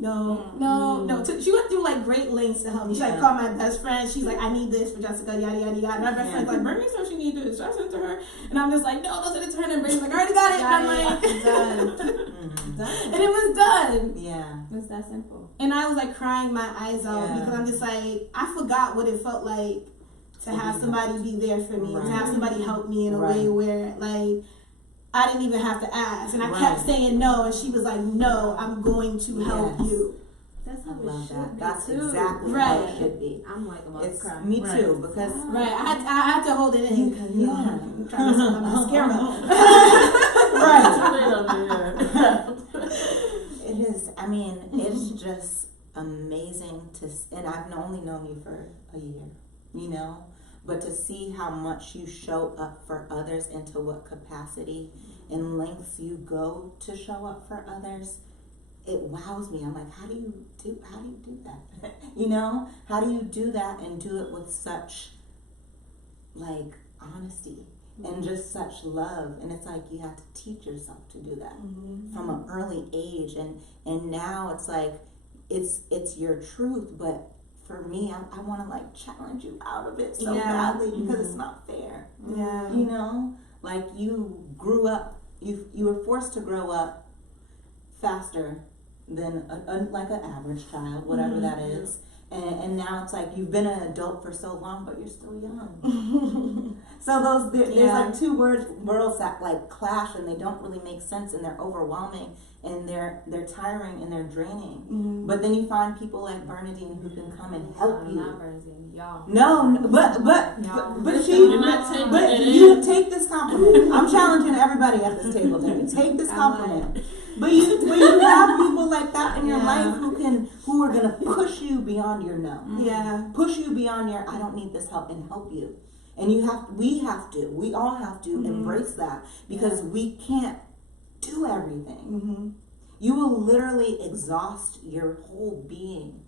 She went through like great lengths to help me. She like called my best friend. She's like, I need this for Jessica, yada yada yada. And my best friend's like, Brittany said she need this. Should I send it to her? And I'm just like, no, go send it to her. And Brittany's like, I already got it. And I'm like, done. And it was done. It was that simple. And I was like crying my eyes out, because I'm just like, I forgot what it felt like to have somebody be there for me, to have somebody help me in a way where like I didn't even have to ask. And I kept saying no, and she was like, no, I'm going to help you. That's how I it love should that. be That's too. exactly Right. how it should be. I'm like about to It's cry. me too, because Right, I had to hold it in because I'm trying to I'm mascara. It is. I mean, it's just amazing and I've only known you for a year, you know, but to see how much you show up for others and to what capacity and lengths you go to show up for others, it wows me. I'm like, how do you do that? You know, how do you do that and do it with such like honesty and just such love? And it's like you have to teach yourself to do that from an early age, and now it's like it's your truth, but for me, I want to like challenge you out of it so badly because it's not fair. Yeah, you know, like you grew up, you were forced to grow up faster than like an average child, whatever that is. And now it's like you've been an adult for so long, but you're still young. So there's like two worlds that like clash, and they don't really make sense, and they're overwhelming, and they're tiring, and they're draining. But then you find people like Bernadine who can come and help you. Not Bernadine, y'all. No, but you take this compliment. I'm challenging everybody at this table today. Take this compliment. But when you have people like that in your life who are gonna push you beyond your no. Yeah. Push you beyond your I don't need this help and help you. And we all have to embrace that, because we can't do everything. You will literally exhaust your whole being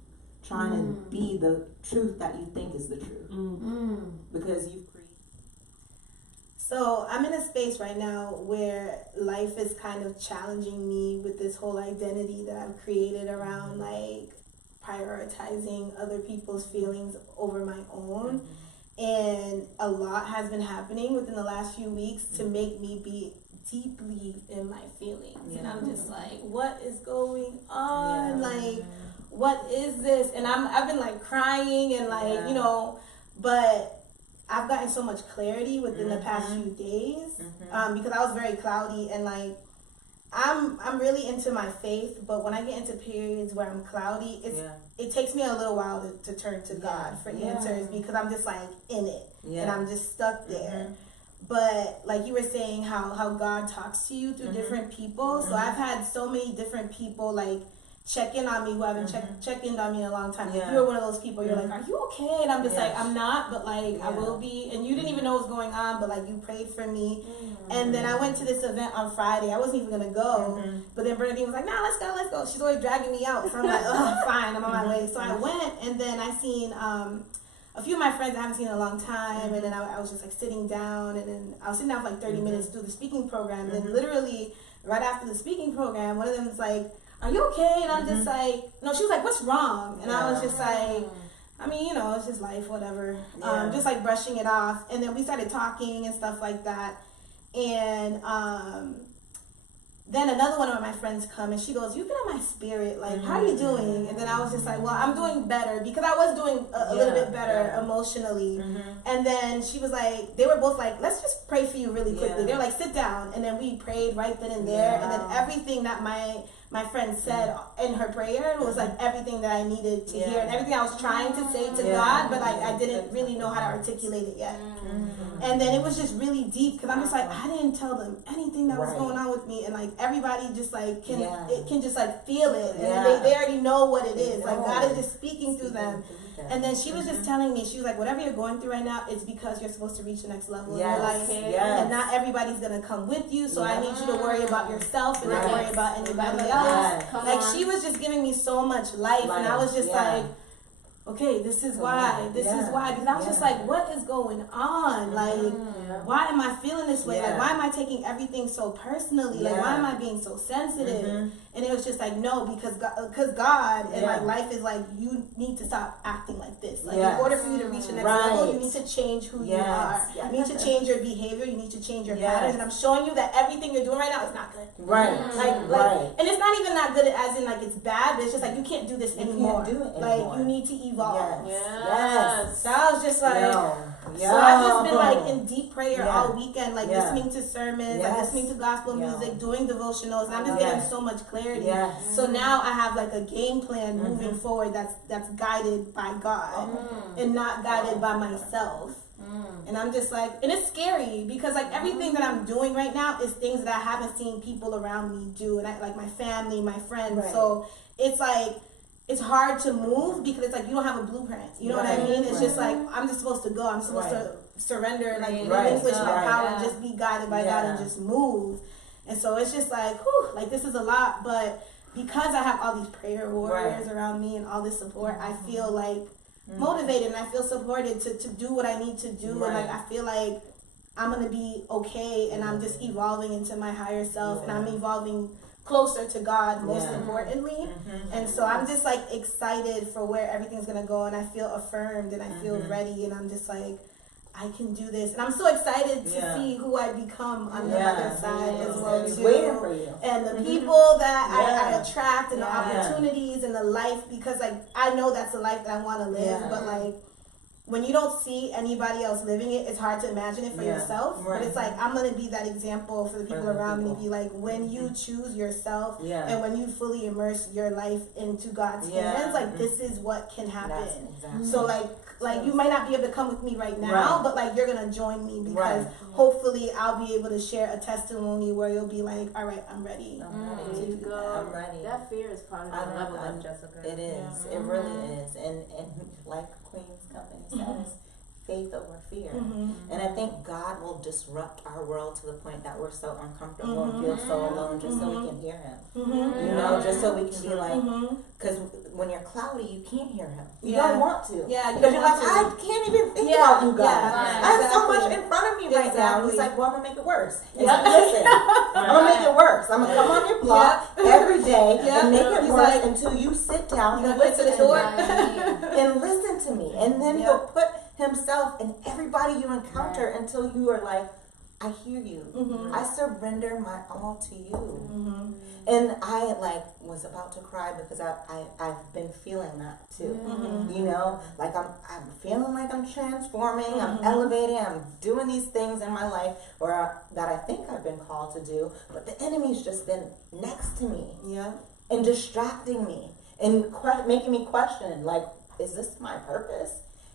trying to be the truth that you think is the truth. Because you've created. So I'm in a space right now where life is kind of challenging me with this whole identity that I've created around like prioritizing other people's feelings over my own. And a lot has been happening within the last few weeks to make me be deeply in my feelings. And I'm just like, what is going on? Like, what is this? And I've been like crying and like, you know, but I've gotten so much clarity within the past few days because I was very cloudy, and like I'm really into my faith, but when I get into periods where I'm cloudy, it takes me a little while to turn to God for answers, because I'm just like in it and I'm just stuck there. But like you were saying, how God talks to you through different people. So I've had so many different people like check in on me who haven't checked in on me in a long time. Like you're one of those people, you're like, are you okay? And I'm just like, I'm not, but like I will be. And you didn't even know what was going on, but like you prayed for me. And then I went to this event on Friday. I wasn't even gonna go, but then Bernadine was like, nah, let's go. She's always dragging me out. So I'm like, oh, fine, I'm on my way. So I went, and then I seen a few of my friends I haven't seen in a long time, and then I was just like sitting down, and then I was sitting down for like 30 minutes to do the speaking program. And then literally right after the speaking program, one of them was like, are you okay? And I'm just like, no, she was like, what's wrong? And I was just like, I mean, you know, it's just life, whatever. Just like brushing it off. And then we started talking and stuff like that. And then another one of my friends come, and she goes, you've been on my spirit, like, how are you doing? And then I was just like, well, I'm doing better, because I was doing a little bit better emotionally. And then she was like, they were both like, let's just pray for you really quickly. They were like, sit down. And then we prayed right then and there. And then everything that my friend said in her prayer was like everything that I needed to hear, and everything I was trying to say to God, but I didn't really know how to articulate it yet. And then it was just really deep, because I'm just like, I didn't tell them anything that was going on with me, and like everybody just like can just like feel it, and then they already know what it is. Like God is just speaking through them. And then she was just telling me, she was like, whatever you're going through right now, it's because you're supposed to reach the next level in your life. And not everybody's going to come with you. So I need you to worry about yourself and not worry about anybody else. Like she was just giving me so much life. And I was just like, okay, this is why. Because I was just like, what is going on? Like, why am I feeling this way? Like, why am I taking everything so personally? Like, why am I being so sensitive? And it was just like, no, because God and like life is like, you need to stop acting like this. Like, in order for you to reach the next level, you need to change who you are. You need to change your behavior. You need to change your patterns. And I'm showing you that everything you're doing right now is not good. And it's not even not good as in like it's bad, but it's just like you can't do this anymore. Like you need to evolve. So I was just like, So I've just been like in deep prayer all weekend, like listening to sermons, like listening to gospel music, doing devotionals, and I'm just getting so much clarity. So now I have like a game plan moving forward that's guided by God and not guided by myself. And I'm just like, and it's scary because like everything that I'm doing right now is things that I haven't seen people around me do, and I, like my family, my friends. So it's like, it's hard to move because it's like you don't have a blueprint. You know what I mean? It's just like, I'm just supposed to go. I'm supposed to surrender, like relinquish my power and just be guided by God and just move. And so it's just like, whew, like this is a lot, but because I have all these prayer warriors around me and all this support, I feel like motivated and I feel supported to do what I need to do. And like I feel like I'm gonna be okay, and I'm just evolving into my higher self, and I'm evolving closer to God, most importantly. And so I'm just like excited for where everything's gonna go, and I feel affirmed and I feel ready, and I'm just like, I can do this, and I'm so excited to see who I become on the other side as well too. Waiting for you. And the people that I attract, and the opportunities and the life, because like I know that's the life that I want to live, but like when you don't see anybody else living it, it's hard to imagine it for yourself. But it's like, I'm going to be that example for the people around me to be like, when you choose yourself and when you fully immerse your life into God's hands, like this is what can happen. So like you might not be able to come with me right now, but like you're going to join me because hopefully I'll be able to share a testimony where you'll be like, all right, I'm ready. I'm ready. That fear is part of the level up, Jessica. It is. It really is. And like Queen's Company says, faith over fear. And I think God will disrupt our world to the point that we're so uncomfortable and feel so alone just so we can hear him. You know, just so we can be like, because when you're cloudy, you can't hear him. You don't want to. Because you're like, I can't even think about you, God. I have so much in front of me right now. And he's like, well, I'm going to make it worse. He's like, listen, I'm going to make it worse. I'm going to come on your block every day and make it worse until you sit down and listen to me. And listen to me. And then he'll put himself in everybody you encounter until you are like, I hear you. I surrender my all to you. And I like was about to cry because I've been feeling that too. You know, like I'm feeling like I'm transforming, I'm elevating, I'm doing these things in my life that I think I've been called to do, but the enemy's just been next to me. And distracting me and making me question, like, is this my purpose?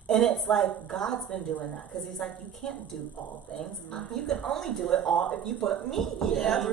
And it's like, God's been doing that because he's like, you can't do all things. You can only do it all if you put me here.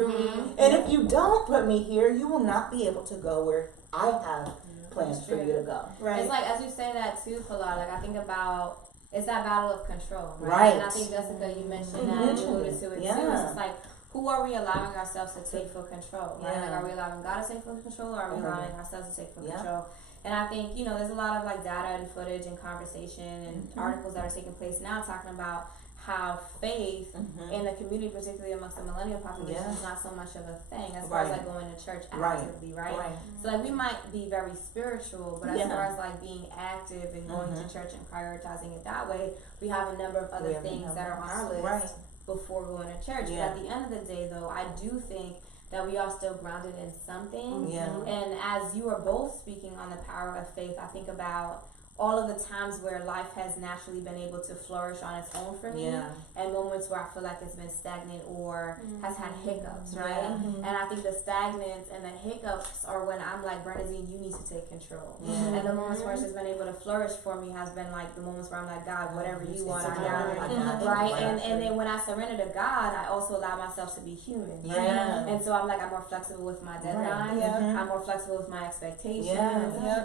And if you don't put me here, you will not be able to go where I have plans for you to go. It's like, as you say that too, Pilar, like I think about, it's that battle of control, right? And I think, Jessica, you mentioned that and alluded to it too. It's just like, who are we allowing ourselves to take full control? Right? Like, are we allowing God to take full control, or are we allowing ourselves to take full control? And I think, you know, there's a lot of like data and footage and conversation and articles that are taking place now talking about how faith in the community, particularly amongst the millennial population, is not so much of a thing as far as like going to church actively, right? So like we might be very spiritual, but as far as like being active and going to church and prioritizing it that way, we have a number of other things that are on our list before going to church. But at the end of the day, though, I do think that we are still grounded in something. And as you are both speaking on the power of faith, I think about all of the times where life has naturally been able to flourish on its own for me, and moments where I feel like it's been stagnant or has had hiccups, right? And I think the stagnants and the hiccups are when I'm like, Bernadine, you need to take control. And the moments where it's just been able to flourish for me has been like the moments where I'm like, God, whatever you want, I got it, right? And then when I surrender to God, I also allow myself to be human, right? And so I'm like, I'm more flexible with my deadlines, I'm more flexible with my expectations,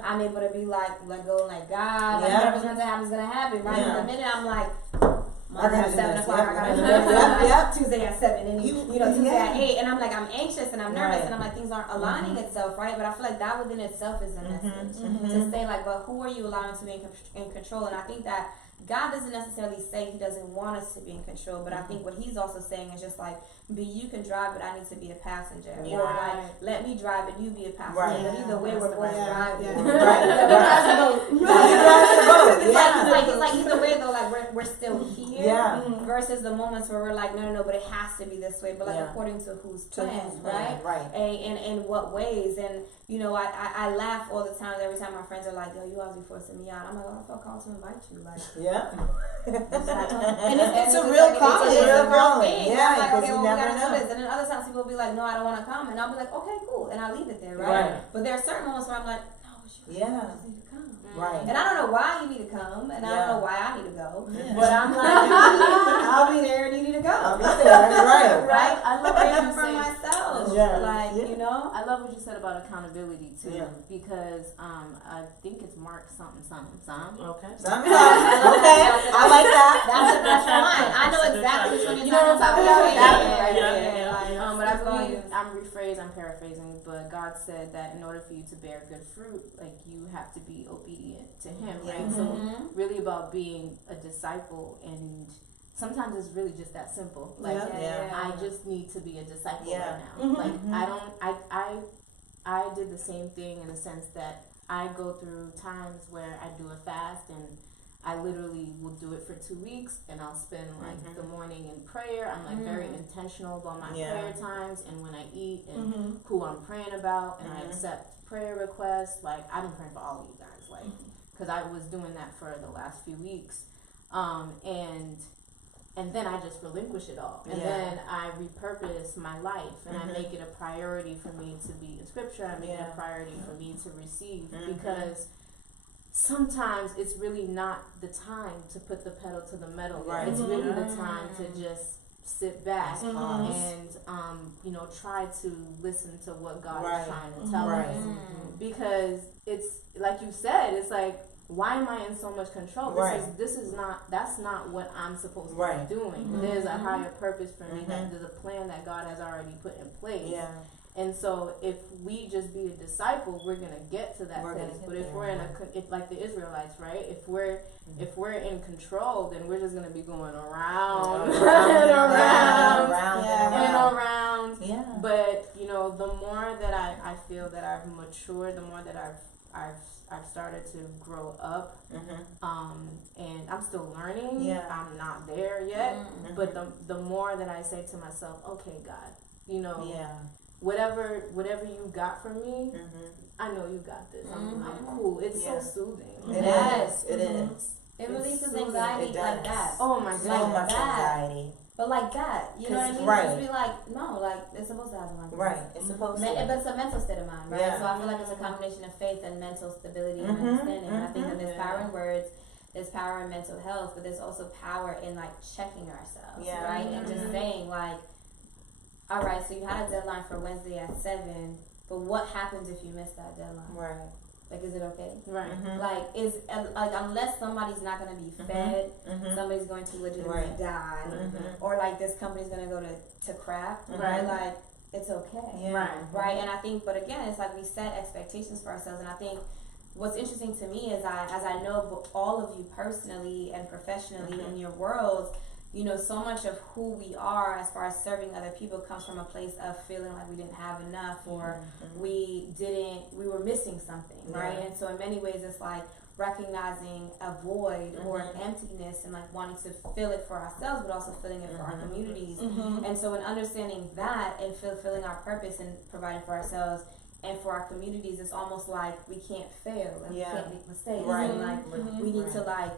I'm able to be like, let go and let God. Like whatever's going to happen is going to happen, right? The minute I'm like, Monday at 7 o'clock, I got to do Tuesday at 7, and you know, Tuesday at 8, and I'm like, I'm anxious and I'm nervous, and I'm like, things aren't aligning itself, right? But I feel like that within itself is a message to say like, but who are you allowing to be in control? And I think that God doesn't necessarily say he doesn't want us to be in control, but I think what he's also saying is just like, you can drive, but I need to be a passenger. Or like, let me drive and you be a passenger. But either way, we're both driving. It's like either way though, like we're still here. Versus the moments where we're like, no, but it has to be this way. But like according to whose plan, right? And in what ways? And you know, I laugh all the time every time my friends are like, yo, you always be forcing me out. I'm like, well, I felt called to invite you. Like, Yeah. And it's a like, real it's calling. It's a real calling. thing. Yeah, I'm like, because okay, you well, we never gotta know. do this. And then other times people will be like, no, I don't want to come. And I'll be like, okay, cool. And I'll leave it there, right? Right. But there are certain moments where I'm like, no, but you Yeah. just need to come. Right. And I don't know why you need to come, and I Yeah. don't know why I need to go. Yeah. But I'm like, I'll be there and you need to go. I'll be there, right. Right? I love what Even you for say. myself. Yeah. Like, Yeah. you know? I love what you said about accountability too, Yeah. because I think it's Mark something. Okay. Sometimes. Okay. I like that. That's a that's line. I know exactly which one You you're know what I'm talking talking about. about? Yeah. But I That's believe volume. I'm paraphrasing, but God said that in order for you to bear good fruit, like you have to be obedient to Him, right? Yeah. So Mhm. really about being a disciple, and sometimes it's really just that simple. Like Yeah. I just need to be a disciple Yeah. right now. Mhm. Like I did the same thing in the sense that I go through times where I do a fast, and I literally will do it for 2 weeks, and I'll spend like the morning in prayer. I'm like very intentional about my Yeah. prayer times and when I eat and Mm-hmm. who I'm praying about, and I accept prayer requests. Like I've been praying for all of you guys, like because I was doing that for the last few weeks, and then I just relinquish it all, and Yeah. then I repurpose my life, and I make it a priority for me to be in Scripture. I make it a priority for me to receive, because sometimes it's really not the time to put the pedal to the metal. Right. It's really the time to just sit back Pause. and try to listen to what God Right. is trying to tell Right. us, because it's like you said, it's like, why am I in so much control? Right. That's not what I'm supposed to Right. be doing. There's a higher purpose for me. That there's a plan that God has already put in place. Yeah. And so if we just be a disciple, we're gonna get to that We're place. gonna But get if there, we're if like the Israelites, right? If we're in control, then we're just gonna be going around and around and around. Yeah. But the more that I feel that I've matured, the more that I've started to grow up, and I'm still learning. Yeah. I'm not there yet, but the more that I say to myself, okay, God, Yeah. whatever you got from me, I know you got this. I'm cool. It's so soothing. It Yes. is. It is. It releases It anxiety does. like that. Oh my So God. much that. anxiety. But like that, you know what I mean? Right. Just be like, no, like it's supposed to happen like this. Right. It's supposed to. But it's a mental state of mind, right? Yeah. So I feel like it's a combination of faith and mental stability and Mhm, understanding. And I think that there's Yeah. power in words, there's power in mental health, but there's also power in like checking ourselves, Yeah. right? And just saying like, all right, so you had a deadline for Wednesday at 7, but what happens if you miss that deadline? Right. Like, is it okay? Right. Like, unless somebody's not going to be fed, somebody's going to legitimately Right. die, or like this company's going to go to crap, right? Like, it's okay. Yeah. Right, and I think, but again, it's like we set expectations for ourselves, and I think what's interesting to me is as I know all of you personally and professionally in your worlds, so much of who we are as far as serving other people comes from a place of feeling like we didn't have enough, or we were missing something, right? Yeah. And so in many ways, it's like recognizing a void or an emptiness and like wanting to fill it for ourselves, but also filling it for our communities. And so in understanding that and fulfilling our purpose and providing for ourselves and for our communities, it's almost like we can't fail and we can't make mistakes. Right. And like we need to like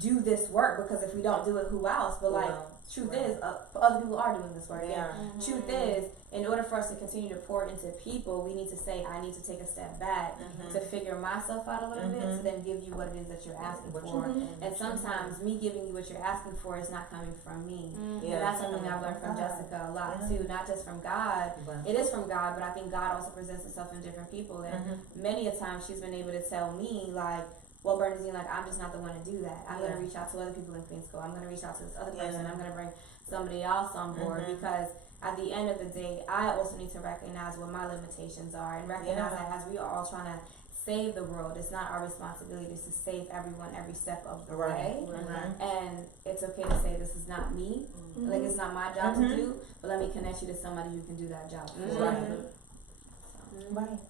do this work, because if we don't do it, who else? But like truth is, other people are doing this work. Yeah. And truth is, in order for us to continue to pour into people, we need to say, I need to take a step back to figure myself out a little bit, to then give you what it is that you're asking for. And sometimes me giving you what you're asking for is not coming from me. And that's something I've learned from Jessica a lot too, not just from God. It is from God, but I think God also presents himself in different people. And many a time she's been able to tell me like, well, Bernadine, like, I'm just not the one to do that. I'm going to reach out to other people in Queens School. I'm going to reach out to this other person. I'm going to bring somebody else on board, because at the end of the day, I also need to recognize what my limitations are, and recognize that as we are all trying to save the world, it's not our responsibility to save everyone every step of the way. And it's okay to say, this is not me. Like, it's not my job to do, but let me connect you to somebody who can do that job. Right.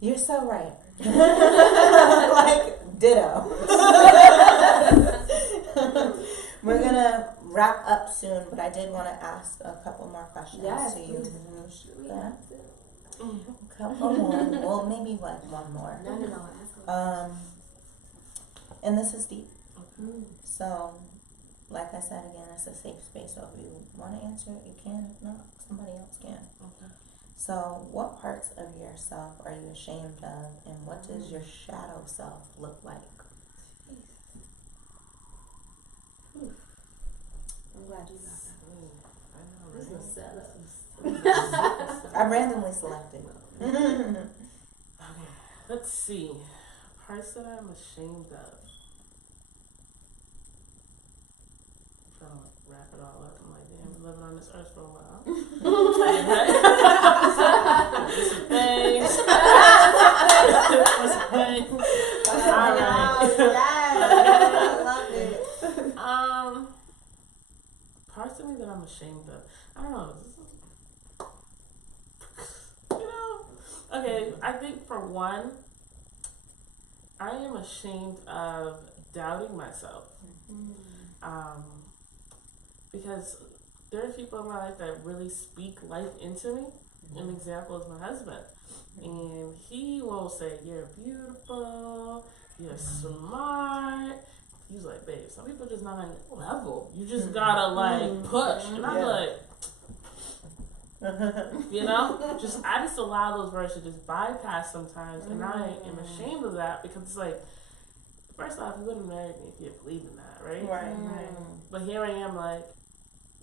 You're so right. Like, ditto. We're gonna wrap up soon, but I did want to ask a couple more questions to you. Couple more. Well, maybe one more. No, ask me. And this is deep. So, like I said again, it's a safe space. So if you want to answer it, you can. If not, somebody else can. Okay. So, what parts of yourself are you ashamed of, and what does your shadow self look like? I'm glad you got that. This is a setup. I randomly selected. Okay, let's see. Parts that I'm ashamed of. I'm trying to wrap it all up. I'm like, damn, been living on this earth for a while. There's some things. There's some things. All right. I love it. Parts of me that I'm ashamed of. I don't know. Okay, I think for one, I am ashamed of doubting myself. Because there are people in my life that really speak life into me. An example is my husband. And he will say, you're beautiful, you're smart. He's like, babe, some people just not on your level. You just gotta like push. And I'm like, I just allow those words to just bypass sometimes, and I am ashamed of that because it's like, first off, you wouldn't marry me if you believe in that, right? Right. But here I am, like,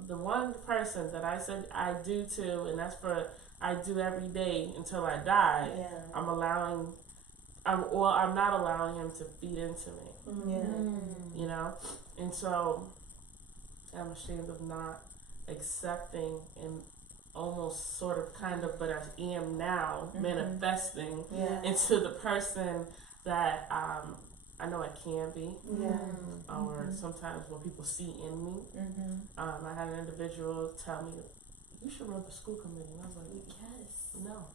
the one person that I said I do to, and that's for I do every day until I die. Yeah. I'm not allowing him to feed into me. Yeah. And so I'm ashamed of not accepting and almost sort of kind of, but I am now manifesting into the person that I know I can be. Or sometimes what people see in me. I had an individual tell me, you should run for school committee. And I was like, yes. No.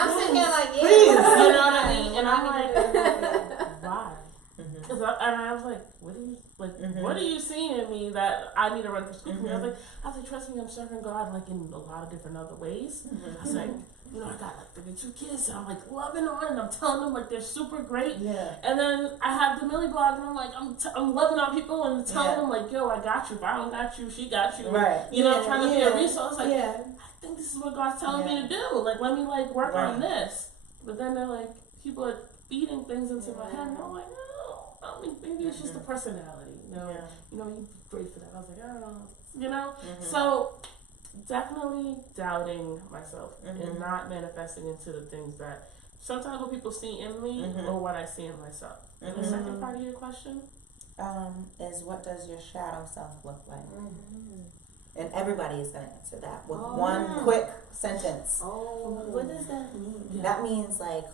I'm sitting here like, yeah. Please. You know what I mean? And I'm like, why? And I was like, what are you seeing in me that I need to run for school committee? I was like, trust me, I'm serving God like in a lot of different other ways. I was like, I got like 32 kids, and I'm like loving on, and I'm telling them like they're super great. And then I have the Millie blog, and I'm like, I'm loving on people and telling them like, yo, I got you. If I don't got you, she got you. Right. Trying to be a resource. Like, I think this is what God's telling me to do. Like, let me like work on this. But then they're like, people are feeding things into my head, and I'm like, I mean, maybe it's just a personality. You're great for that. I was like, I don't know. So definitely doubting myself and not manifesting into the things that sometimes what people see in me or what I see in myself. And the second part of your question is what does your shadow self look like? And everybody is going to answer that with one quick sentence. What does that mean? That means like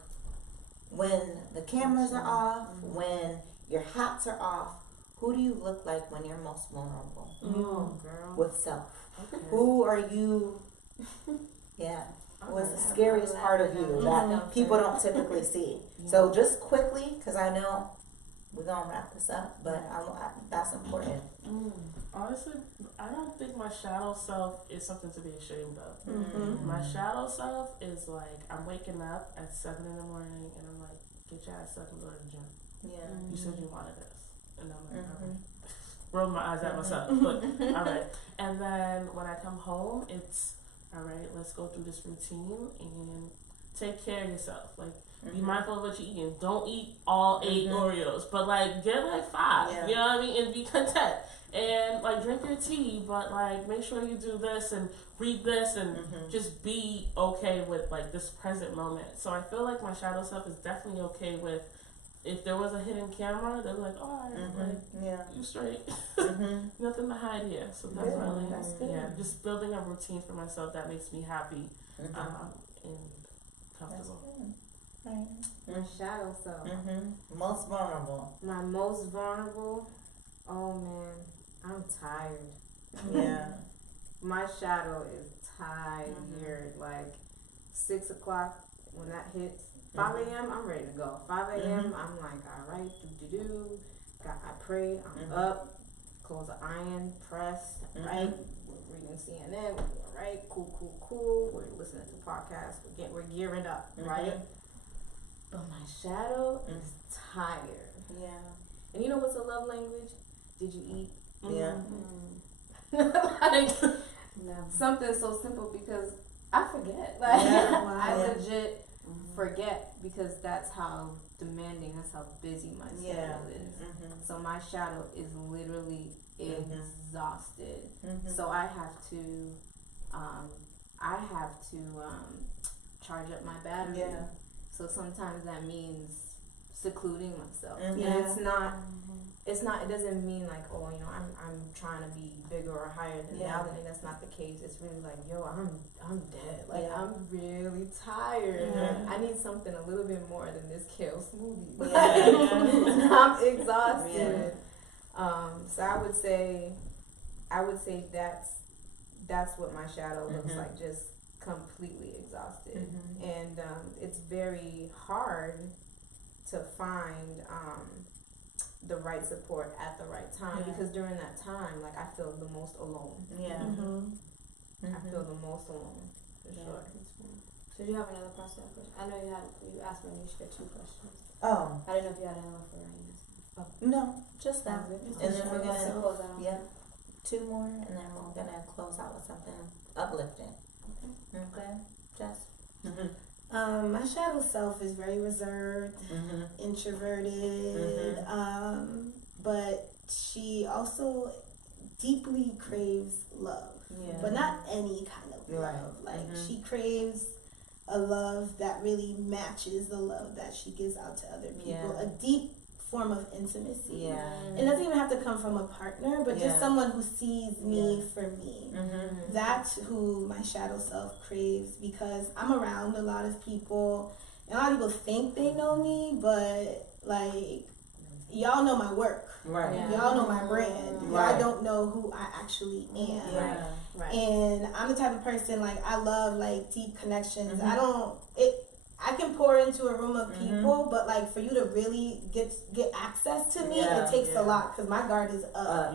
when the cameras are off, when your hats are off, who do you look like when you're most vulnerable? Girl. With self. Who are you? What's the scariest part of you that people don't typically see? So just quickly, because I know we're going to wrap this up, but that's important. Honestly, I don't think my shadow self is something to be ashamed of. My shadow self is like, I'm waking up at 7 in the morning and I'm like, get your ass up and go to the gym. You said you wanted this. And I'm like, all right. Roll my eyes at myself. But, all right. And then when I come home, it's, all right, let's go through this routine and take care of yourself. Like, be mindful of what you're eating. Don't eat all 8 Oreos, but like, get like 5. You know what I mean? And be content. And like, drink your tea, but like, make sure you do this and read this and just be okay with like this present moment. So I feel like my shadow self is definitely okay with, if there was a hidden camera, they're like, oh, you straight. Nothing to hide here. So that's really, just building a routine for myself that makes me happy and comfortable. Right. My shadow self. Most vulnerable. My most vulnerable. Oh man, I'm tired. My shadow is tired. Like 6 o'clock when that hits. 5 a.m. I'm ready to go. 5 a.m. I'm like, all right, I pray. I'm up. Close the iron, press. Right. We're reading CNN. We're right. Cool. We're listening to podcasts. We're gearing up. Right. but my shadow is tired. Yeah. And you know what's a love language? Did you eat? Yeah. Like, No. something so simple, because I forget. Like, I legit forget, because that's how demanding, that's how busy my schedule is. So my shadow is literally exhausted. So I have to charge up my battery. Yeah. So sometimes that means secluding myself. Mhm. And it's not, it doesn't mean like, oh, you know, I'm trying to be bigger or higher than the other, and that's not the case. It's really like, yo, I'm dead. Like, I'm really tired. I need something a little bit more than this kale smoothie. I'm exhausted. So I would say that's what my shadow looks like, just completely exhausted. And it's very hard to find the right support at the right time, because during that time, like, I feel the most alone. I feel the most alone, for sure. So do you have another question? I know you asked me you should get 2 questions. Oh. I didn't know if you had another one for Reinas. No, just that. And then we're gonna close out. 2 more, and then we're gonna close out with something uplifting. Okay, Jess. My shadow self is very reserved, introverted, but she also deeply craves love, but not any kind of love. Like, she craves a love that really matches the love that she gives out to other people, a deep form of intimacy. It doesn't even have to come from a partner, but just someone who sees me for me. That's who my shadow self craves, because I'm around a lot of people, and a lot of people think they know me, but like, y'all know my work. Y'all know my brand. Y'all don't know who I actually am. And I'm the type of person, like, I love like deep connections. I can pour into a room of people, but like, for you to really get access to me, it takes a lot, because my guard is up.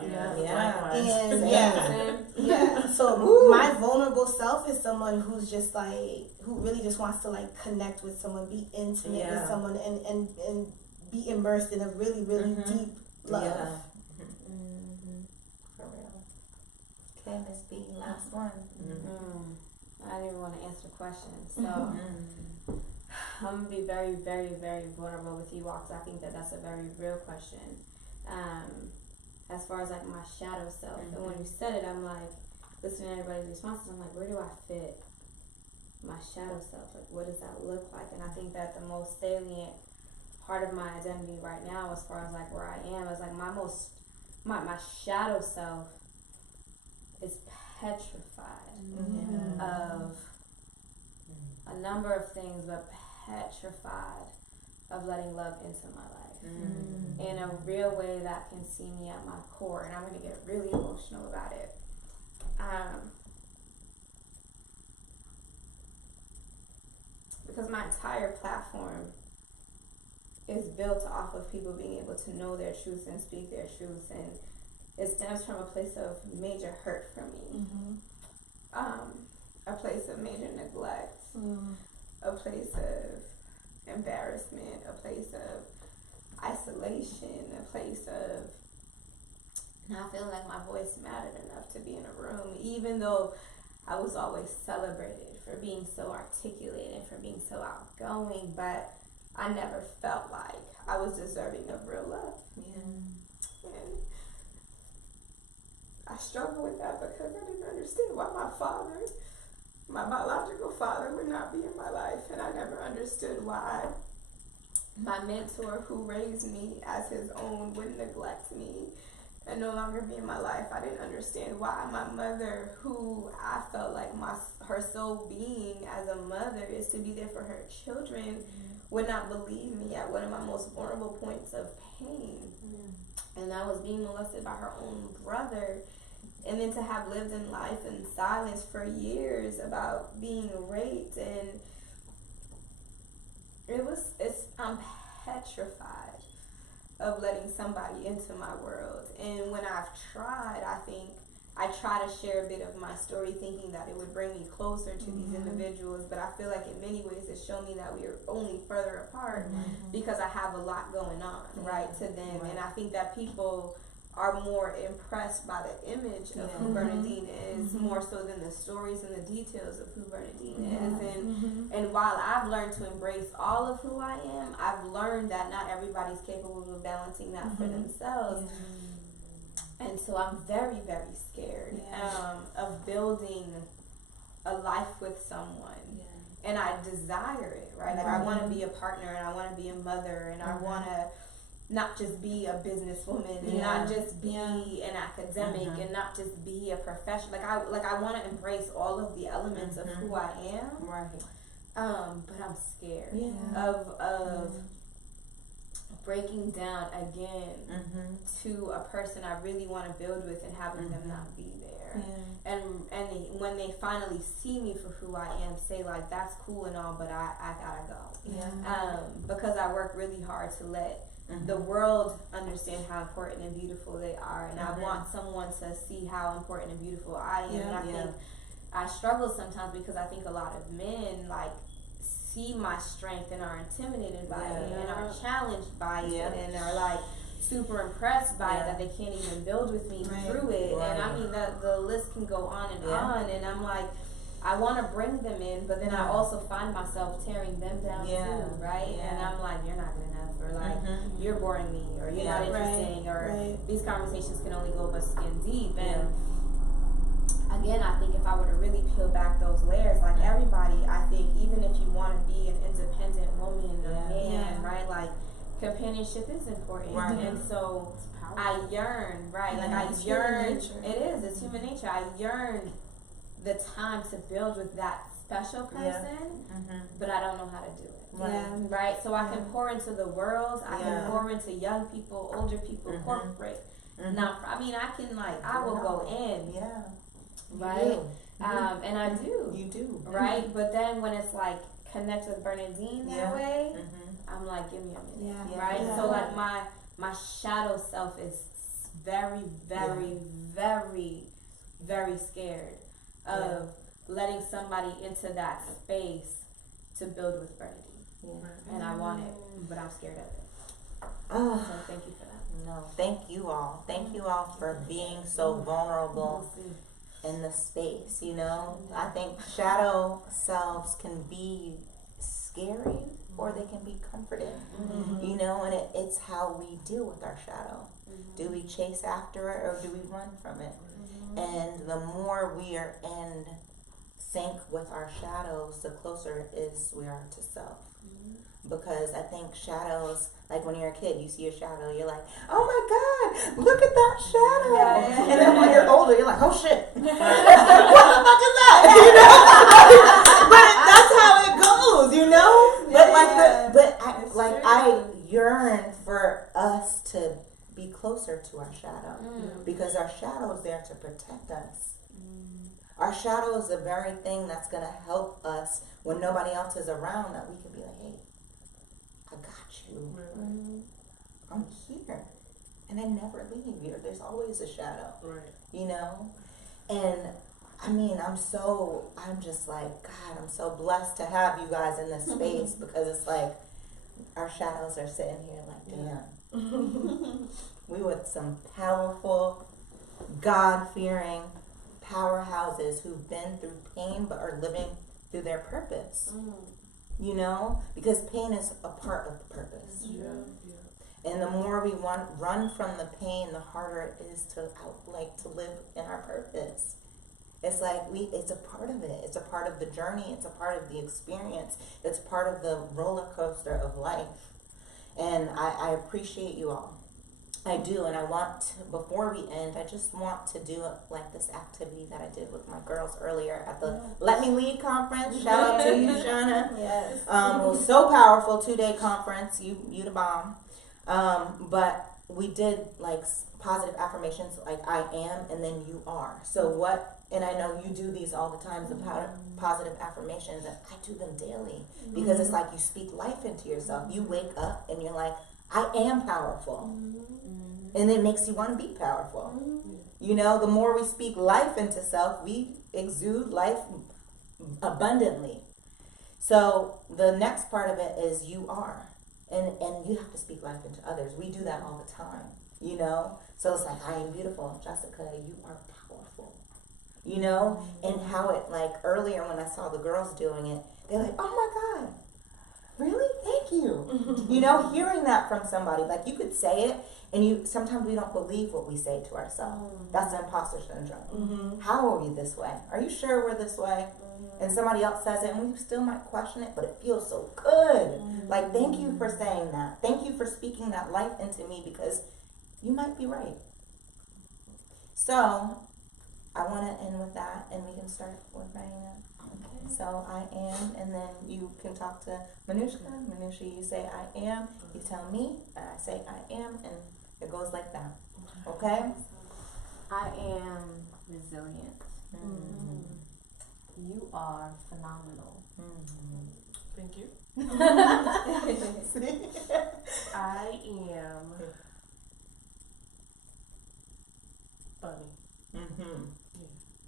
So my vulnerable self is someone who's just like, who really just wants to like connect with someone, be intimate with someone, and be immersed in a really, really deep love. For real. Okay, Miss B, last one. I didn't even want to answer the question, so I'm gonna be very, very, very vulnerable with you all, because I think that's a very real question. As far as like my shadow self, and when you said it, I'm like listening to everybody's responses. I'm like, where do I fit my shadow self? Like, what does that look like? And I think that the most salient part of my identity right now, as far as like where I am, is like my shadow self is petrified of a number of things, but petrified of letting love into my life in a real way that can see me at my core. And I'm going to get really emotional about it. Because my entire platform is built off of people being able to know their truth and speak their truth, and it stems from a place of major hurt for me, a place of major neglect, a place of embarrassment, a place of isolation, a place of not feeling like my voice mattered enough to be in a room, even though I was always celebrated for being so articulate and for being so outgoing, but I never felt like I was deserving of real love. And I struggle with that because I didn't understand why my biological father would not be in my life, and I never understood why my mentor who raised me as his own would neglect me and no longer be in my life. I didn't understand why my mother, who I felt like her sole being as a mother is to be there for her children, would not believe me at one of my most vulnerable points of pain. And I was being molested by her own brother. And then to have lived in life in silence for years about being raped, and I'm petrified of letting somebody into my world. And when I've tried, I think I try to share a bit of my story thinking that it would bring me closer to these individuals, but I feel like in many ways it's shown me that we are only further apart because I have a lot going on, right, to them. And I think that people are more impressed by the image of who Bernadine is more so than the stories and the details of who Bernadine is. And while I've learned to embrace all of who I am, I've learned that not everybody's capable of balancing that for themselves. And so I'm very, very scared of building a life with someone. And I desire it, right? Like I want to be a partner, and I want to be a mother, and I want to not just be a businesswoman, and not just be an academic, and not just be a professional. Like I want to embrace all of the elements of who I am. Right. But I'm scared of breaking down again to a person I really want to build with and having them not be there. And when they finally see me for who I am, say like, that's cool and all, but I gotta go. Because I work really hard to let the world understand how important and beautiful they are, and I want someone to see how important and beautiful I am. And I think I struggle sometimes because I think a lot of men like see my strength and are intimidated by it and are challenged by it and are like super impressed by it that they can't even build with me through it. And I mean that the list can go on, and I'm like, I want to bring them in, but then I also find myself tearing them down too, right? And I'm like, you're not good enough, or like you're boring me, or you're not interesting, or these conversations can only go but skin deep. And again, I think if I were to really peel back those layers, like everybody, I think even if you want to be an independent woman or man, right, like companionship is important. And so I yearn, right, like I yearn, it's human nature. I yearn the time to build with that special person, but I don't know how to do it. Right? So I can pour into the world, I can pour into young people, older people, corporate. Now, I mean, I can like, I will go in. Right? And I do. You do. Right? But then when it's like connect with Bernadine that way, I'm like, give me a minute. Right? So like my shadow self is very, very, very, very scared of letting somebody into that space to build with Bernadine. And I want it, but I'm scared of it. So thank you for that. No, thank you all. Thank you all for being so vulnerable in the space, you know. I think shadow selves can be scary or they can be comforting, you know, and it's how we deal with our shadow. Do we chase after it or do we run from it? And the more we are in sync with our shadows, the closer it is we are to self. Because I think shadows, like when you're a kid, you see a shadow, you're like, oh my God, look at that shadow. And then when you're older, you're like, oh shit. What the fuck is that? You know? But that's how it goes, you know? But I yearn for us to be closer to our shadow. Because our shadow is there to protect us. Our shadow is the very thing that's going to help us when nobody else is around, that we can be like, hey, I got you. I'm here. And I never leave you. There's always a shadow. You know? And I mean, I'm just like, God, I'm so blessed to have you guys in this space because it's like our shadows are sitting here like, damn. We with some powerful, God-fearing powerhouses who've been through pain but are living through their purpose. You know, because pain is a part of the purpose. And the more we run from the pain, the harder it is to live in our purpose. It's like it's a part of it. It's a part of the journey. It's a part of the experience. It's part of the roller coaster of life. And I appreciate you all. I do, and I want to, before we end, I just want to do like this activity that I did with my girls earlier at the Let Me Lead conference. Shout out to you, Shauna. It was so powerful, 2-day conference. You the bomb. But we did like positive affirmations, like I am, and then you are. So what? And I know you do these all the time, the positive affirmations, and I do them daily because it's like you speak life into yourself. You wake up and you're like, I am powerful. And it makes you want to be powerful. You You know, the more we speak life into self, we exude life abundantly. So the next part of it is you are. And you have to speak life into others. We do that all the time, you know? So it's like, I am beautiful. Jessica, you are powerful. You know? And how it, like, earlier when I saw the girls doing it, they're like, oh my God, really? Thank you. You know, hearing that from somebody, like you could say it, and sometimes we don't believe what we say to ourselves. That's the imposter syndrome. How are we this way? Are you sure we're this way? And somebody else says it, and we still might question it, but it feels so good. Like, thank you for saying that. Thank you for speaking that life into me, because you might be right. So, I want to end with that, and we can start with Reina. Okay. So, I am, and then you can talk to Manushka. Manushka, you say I am, you tell me, and I say I am, and it goes like that. Okay? I am resilient. You are phenomenal. Thank you. I am funny. Yeah.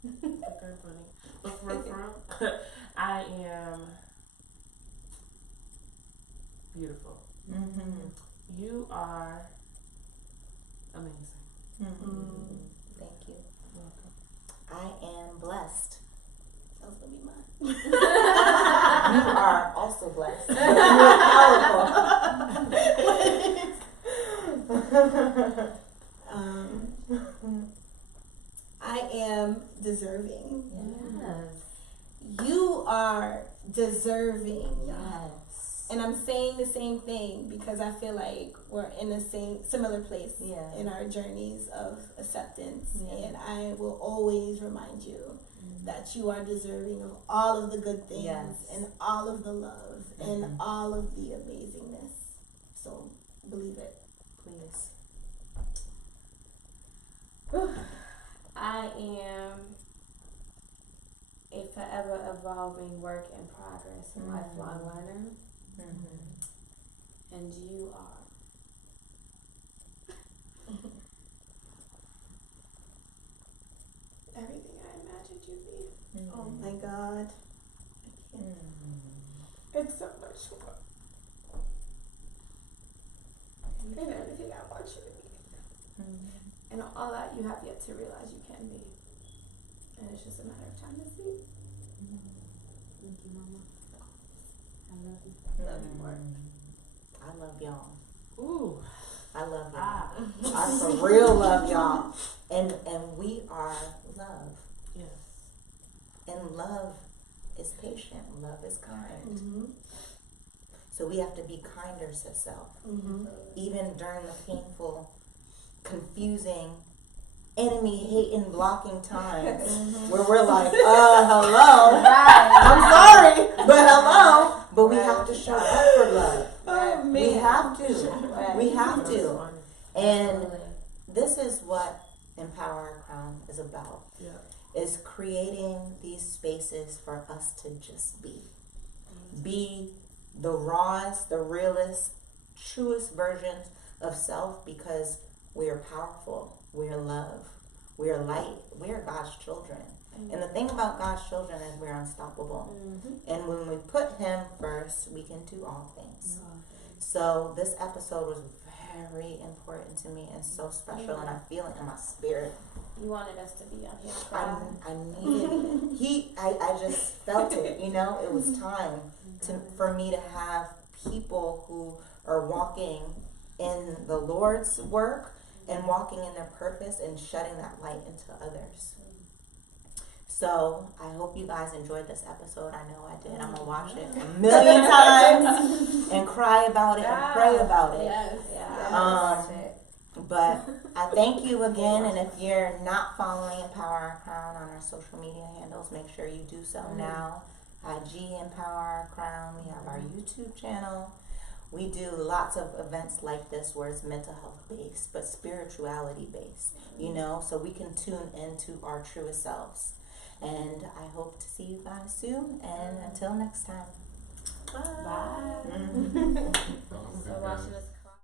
Very funny. But for real, I am beautiful. You are amazing. Thank you. I am blessed. That's gonna be mine. You are also blessed. You are powerful. I am deserving. Yes. You are deserving. Yes. And I'm saying the same thing because I feel like we're in the similar place in our journeys of acceptance. And I will always remind you that you are deserving of all of the good things and all of the love and all of the amazingness. So believe it. Please. I am a forever evolving work in progress and lifelong learner. And you are everything I imagined you to be. Oh my God. It's so much more. And everything I want you to be. And all that you have yet to realize you can be. And it's just a matter of time to see. Thank you, Mama. I love you. Love you more. I love y'all. Ooh. I love y'all. I for real love y'all. And we are love. Yes. And love is patient. Love is kind. So we have to be kinder to self. Even during the painful, confusing, enemy-hating, blocking times where we're like, hello. I'm sorry, but hello. But we have to show up for love. We have to. We have to. And this is what Empower Our Crown is about. Is creating these spaces for us to just be. Be the rawest, the realest, truest versions of self, because we are powerful, we are love, we are light, we are God's children. And the thing about God's children is we're unstoppable. And when we put Him first, we can do all things. So this episode was very important to me and so special, and I feel it in my spirit. You wanted us to be on here. I needed it. I just felt it, you know. It was time for me to have people who are walking in the Lord's work and walking in their purpose and shedding that light into others. So I hope you guys enjoyed this episode. I know I did. I'm gonna watch it a million times and cry about it and pray about it. But I thank you again, and if you're not following Empower Our Crown on our social media handles, make sure you do so now. IG Empower Our Crown. We have our YouTube channel. We do lots of events like this where it's mental health based, but spirituality based, you know, so we can tune into our truest selves. And I hope to see you guys soon, and until next time. Bye. Bye. So watching us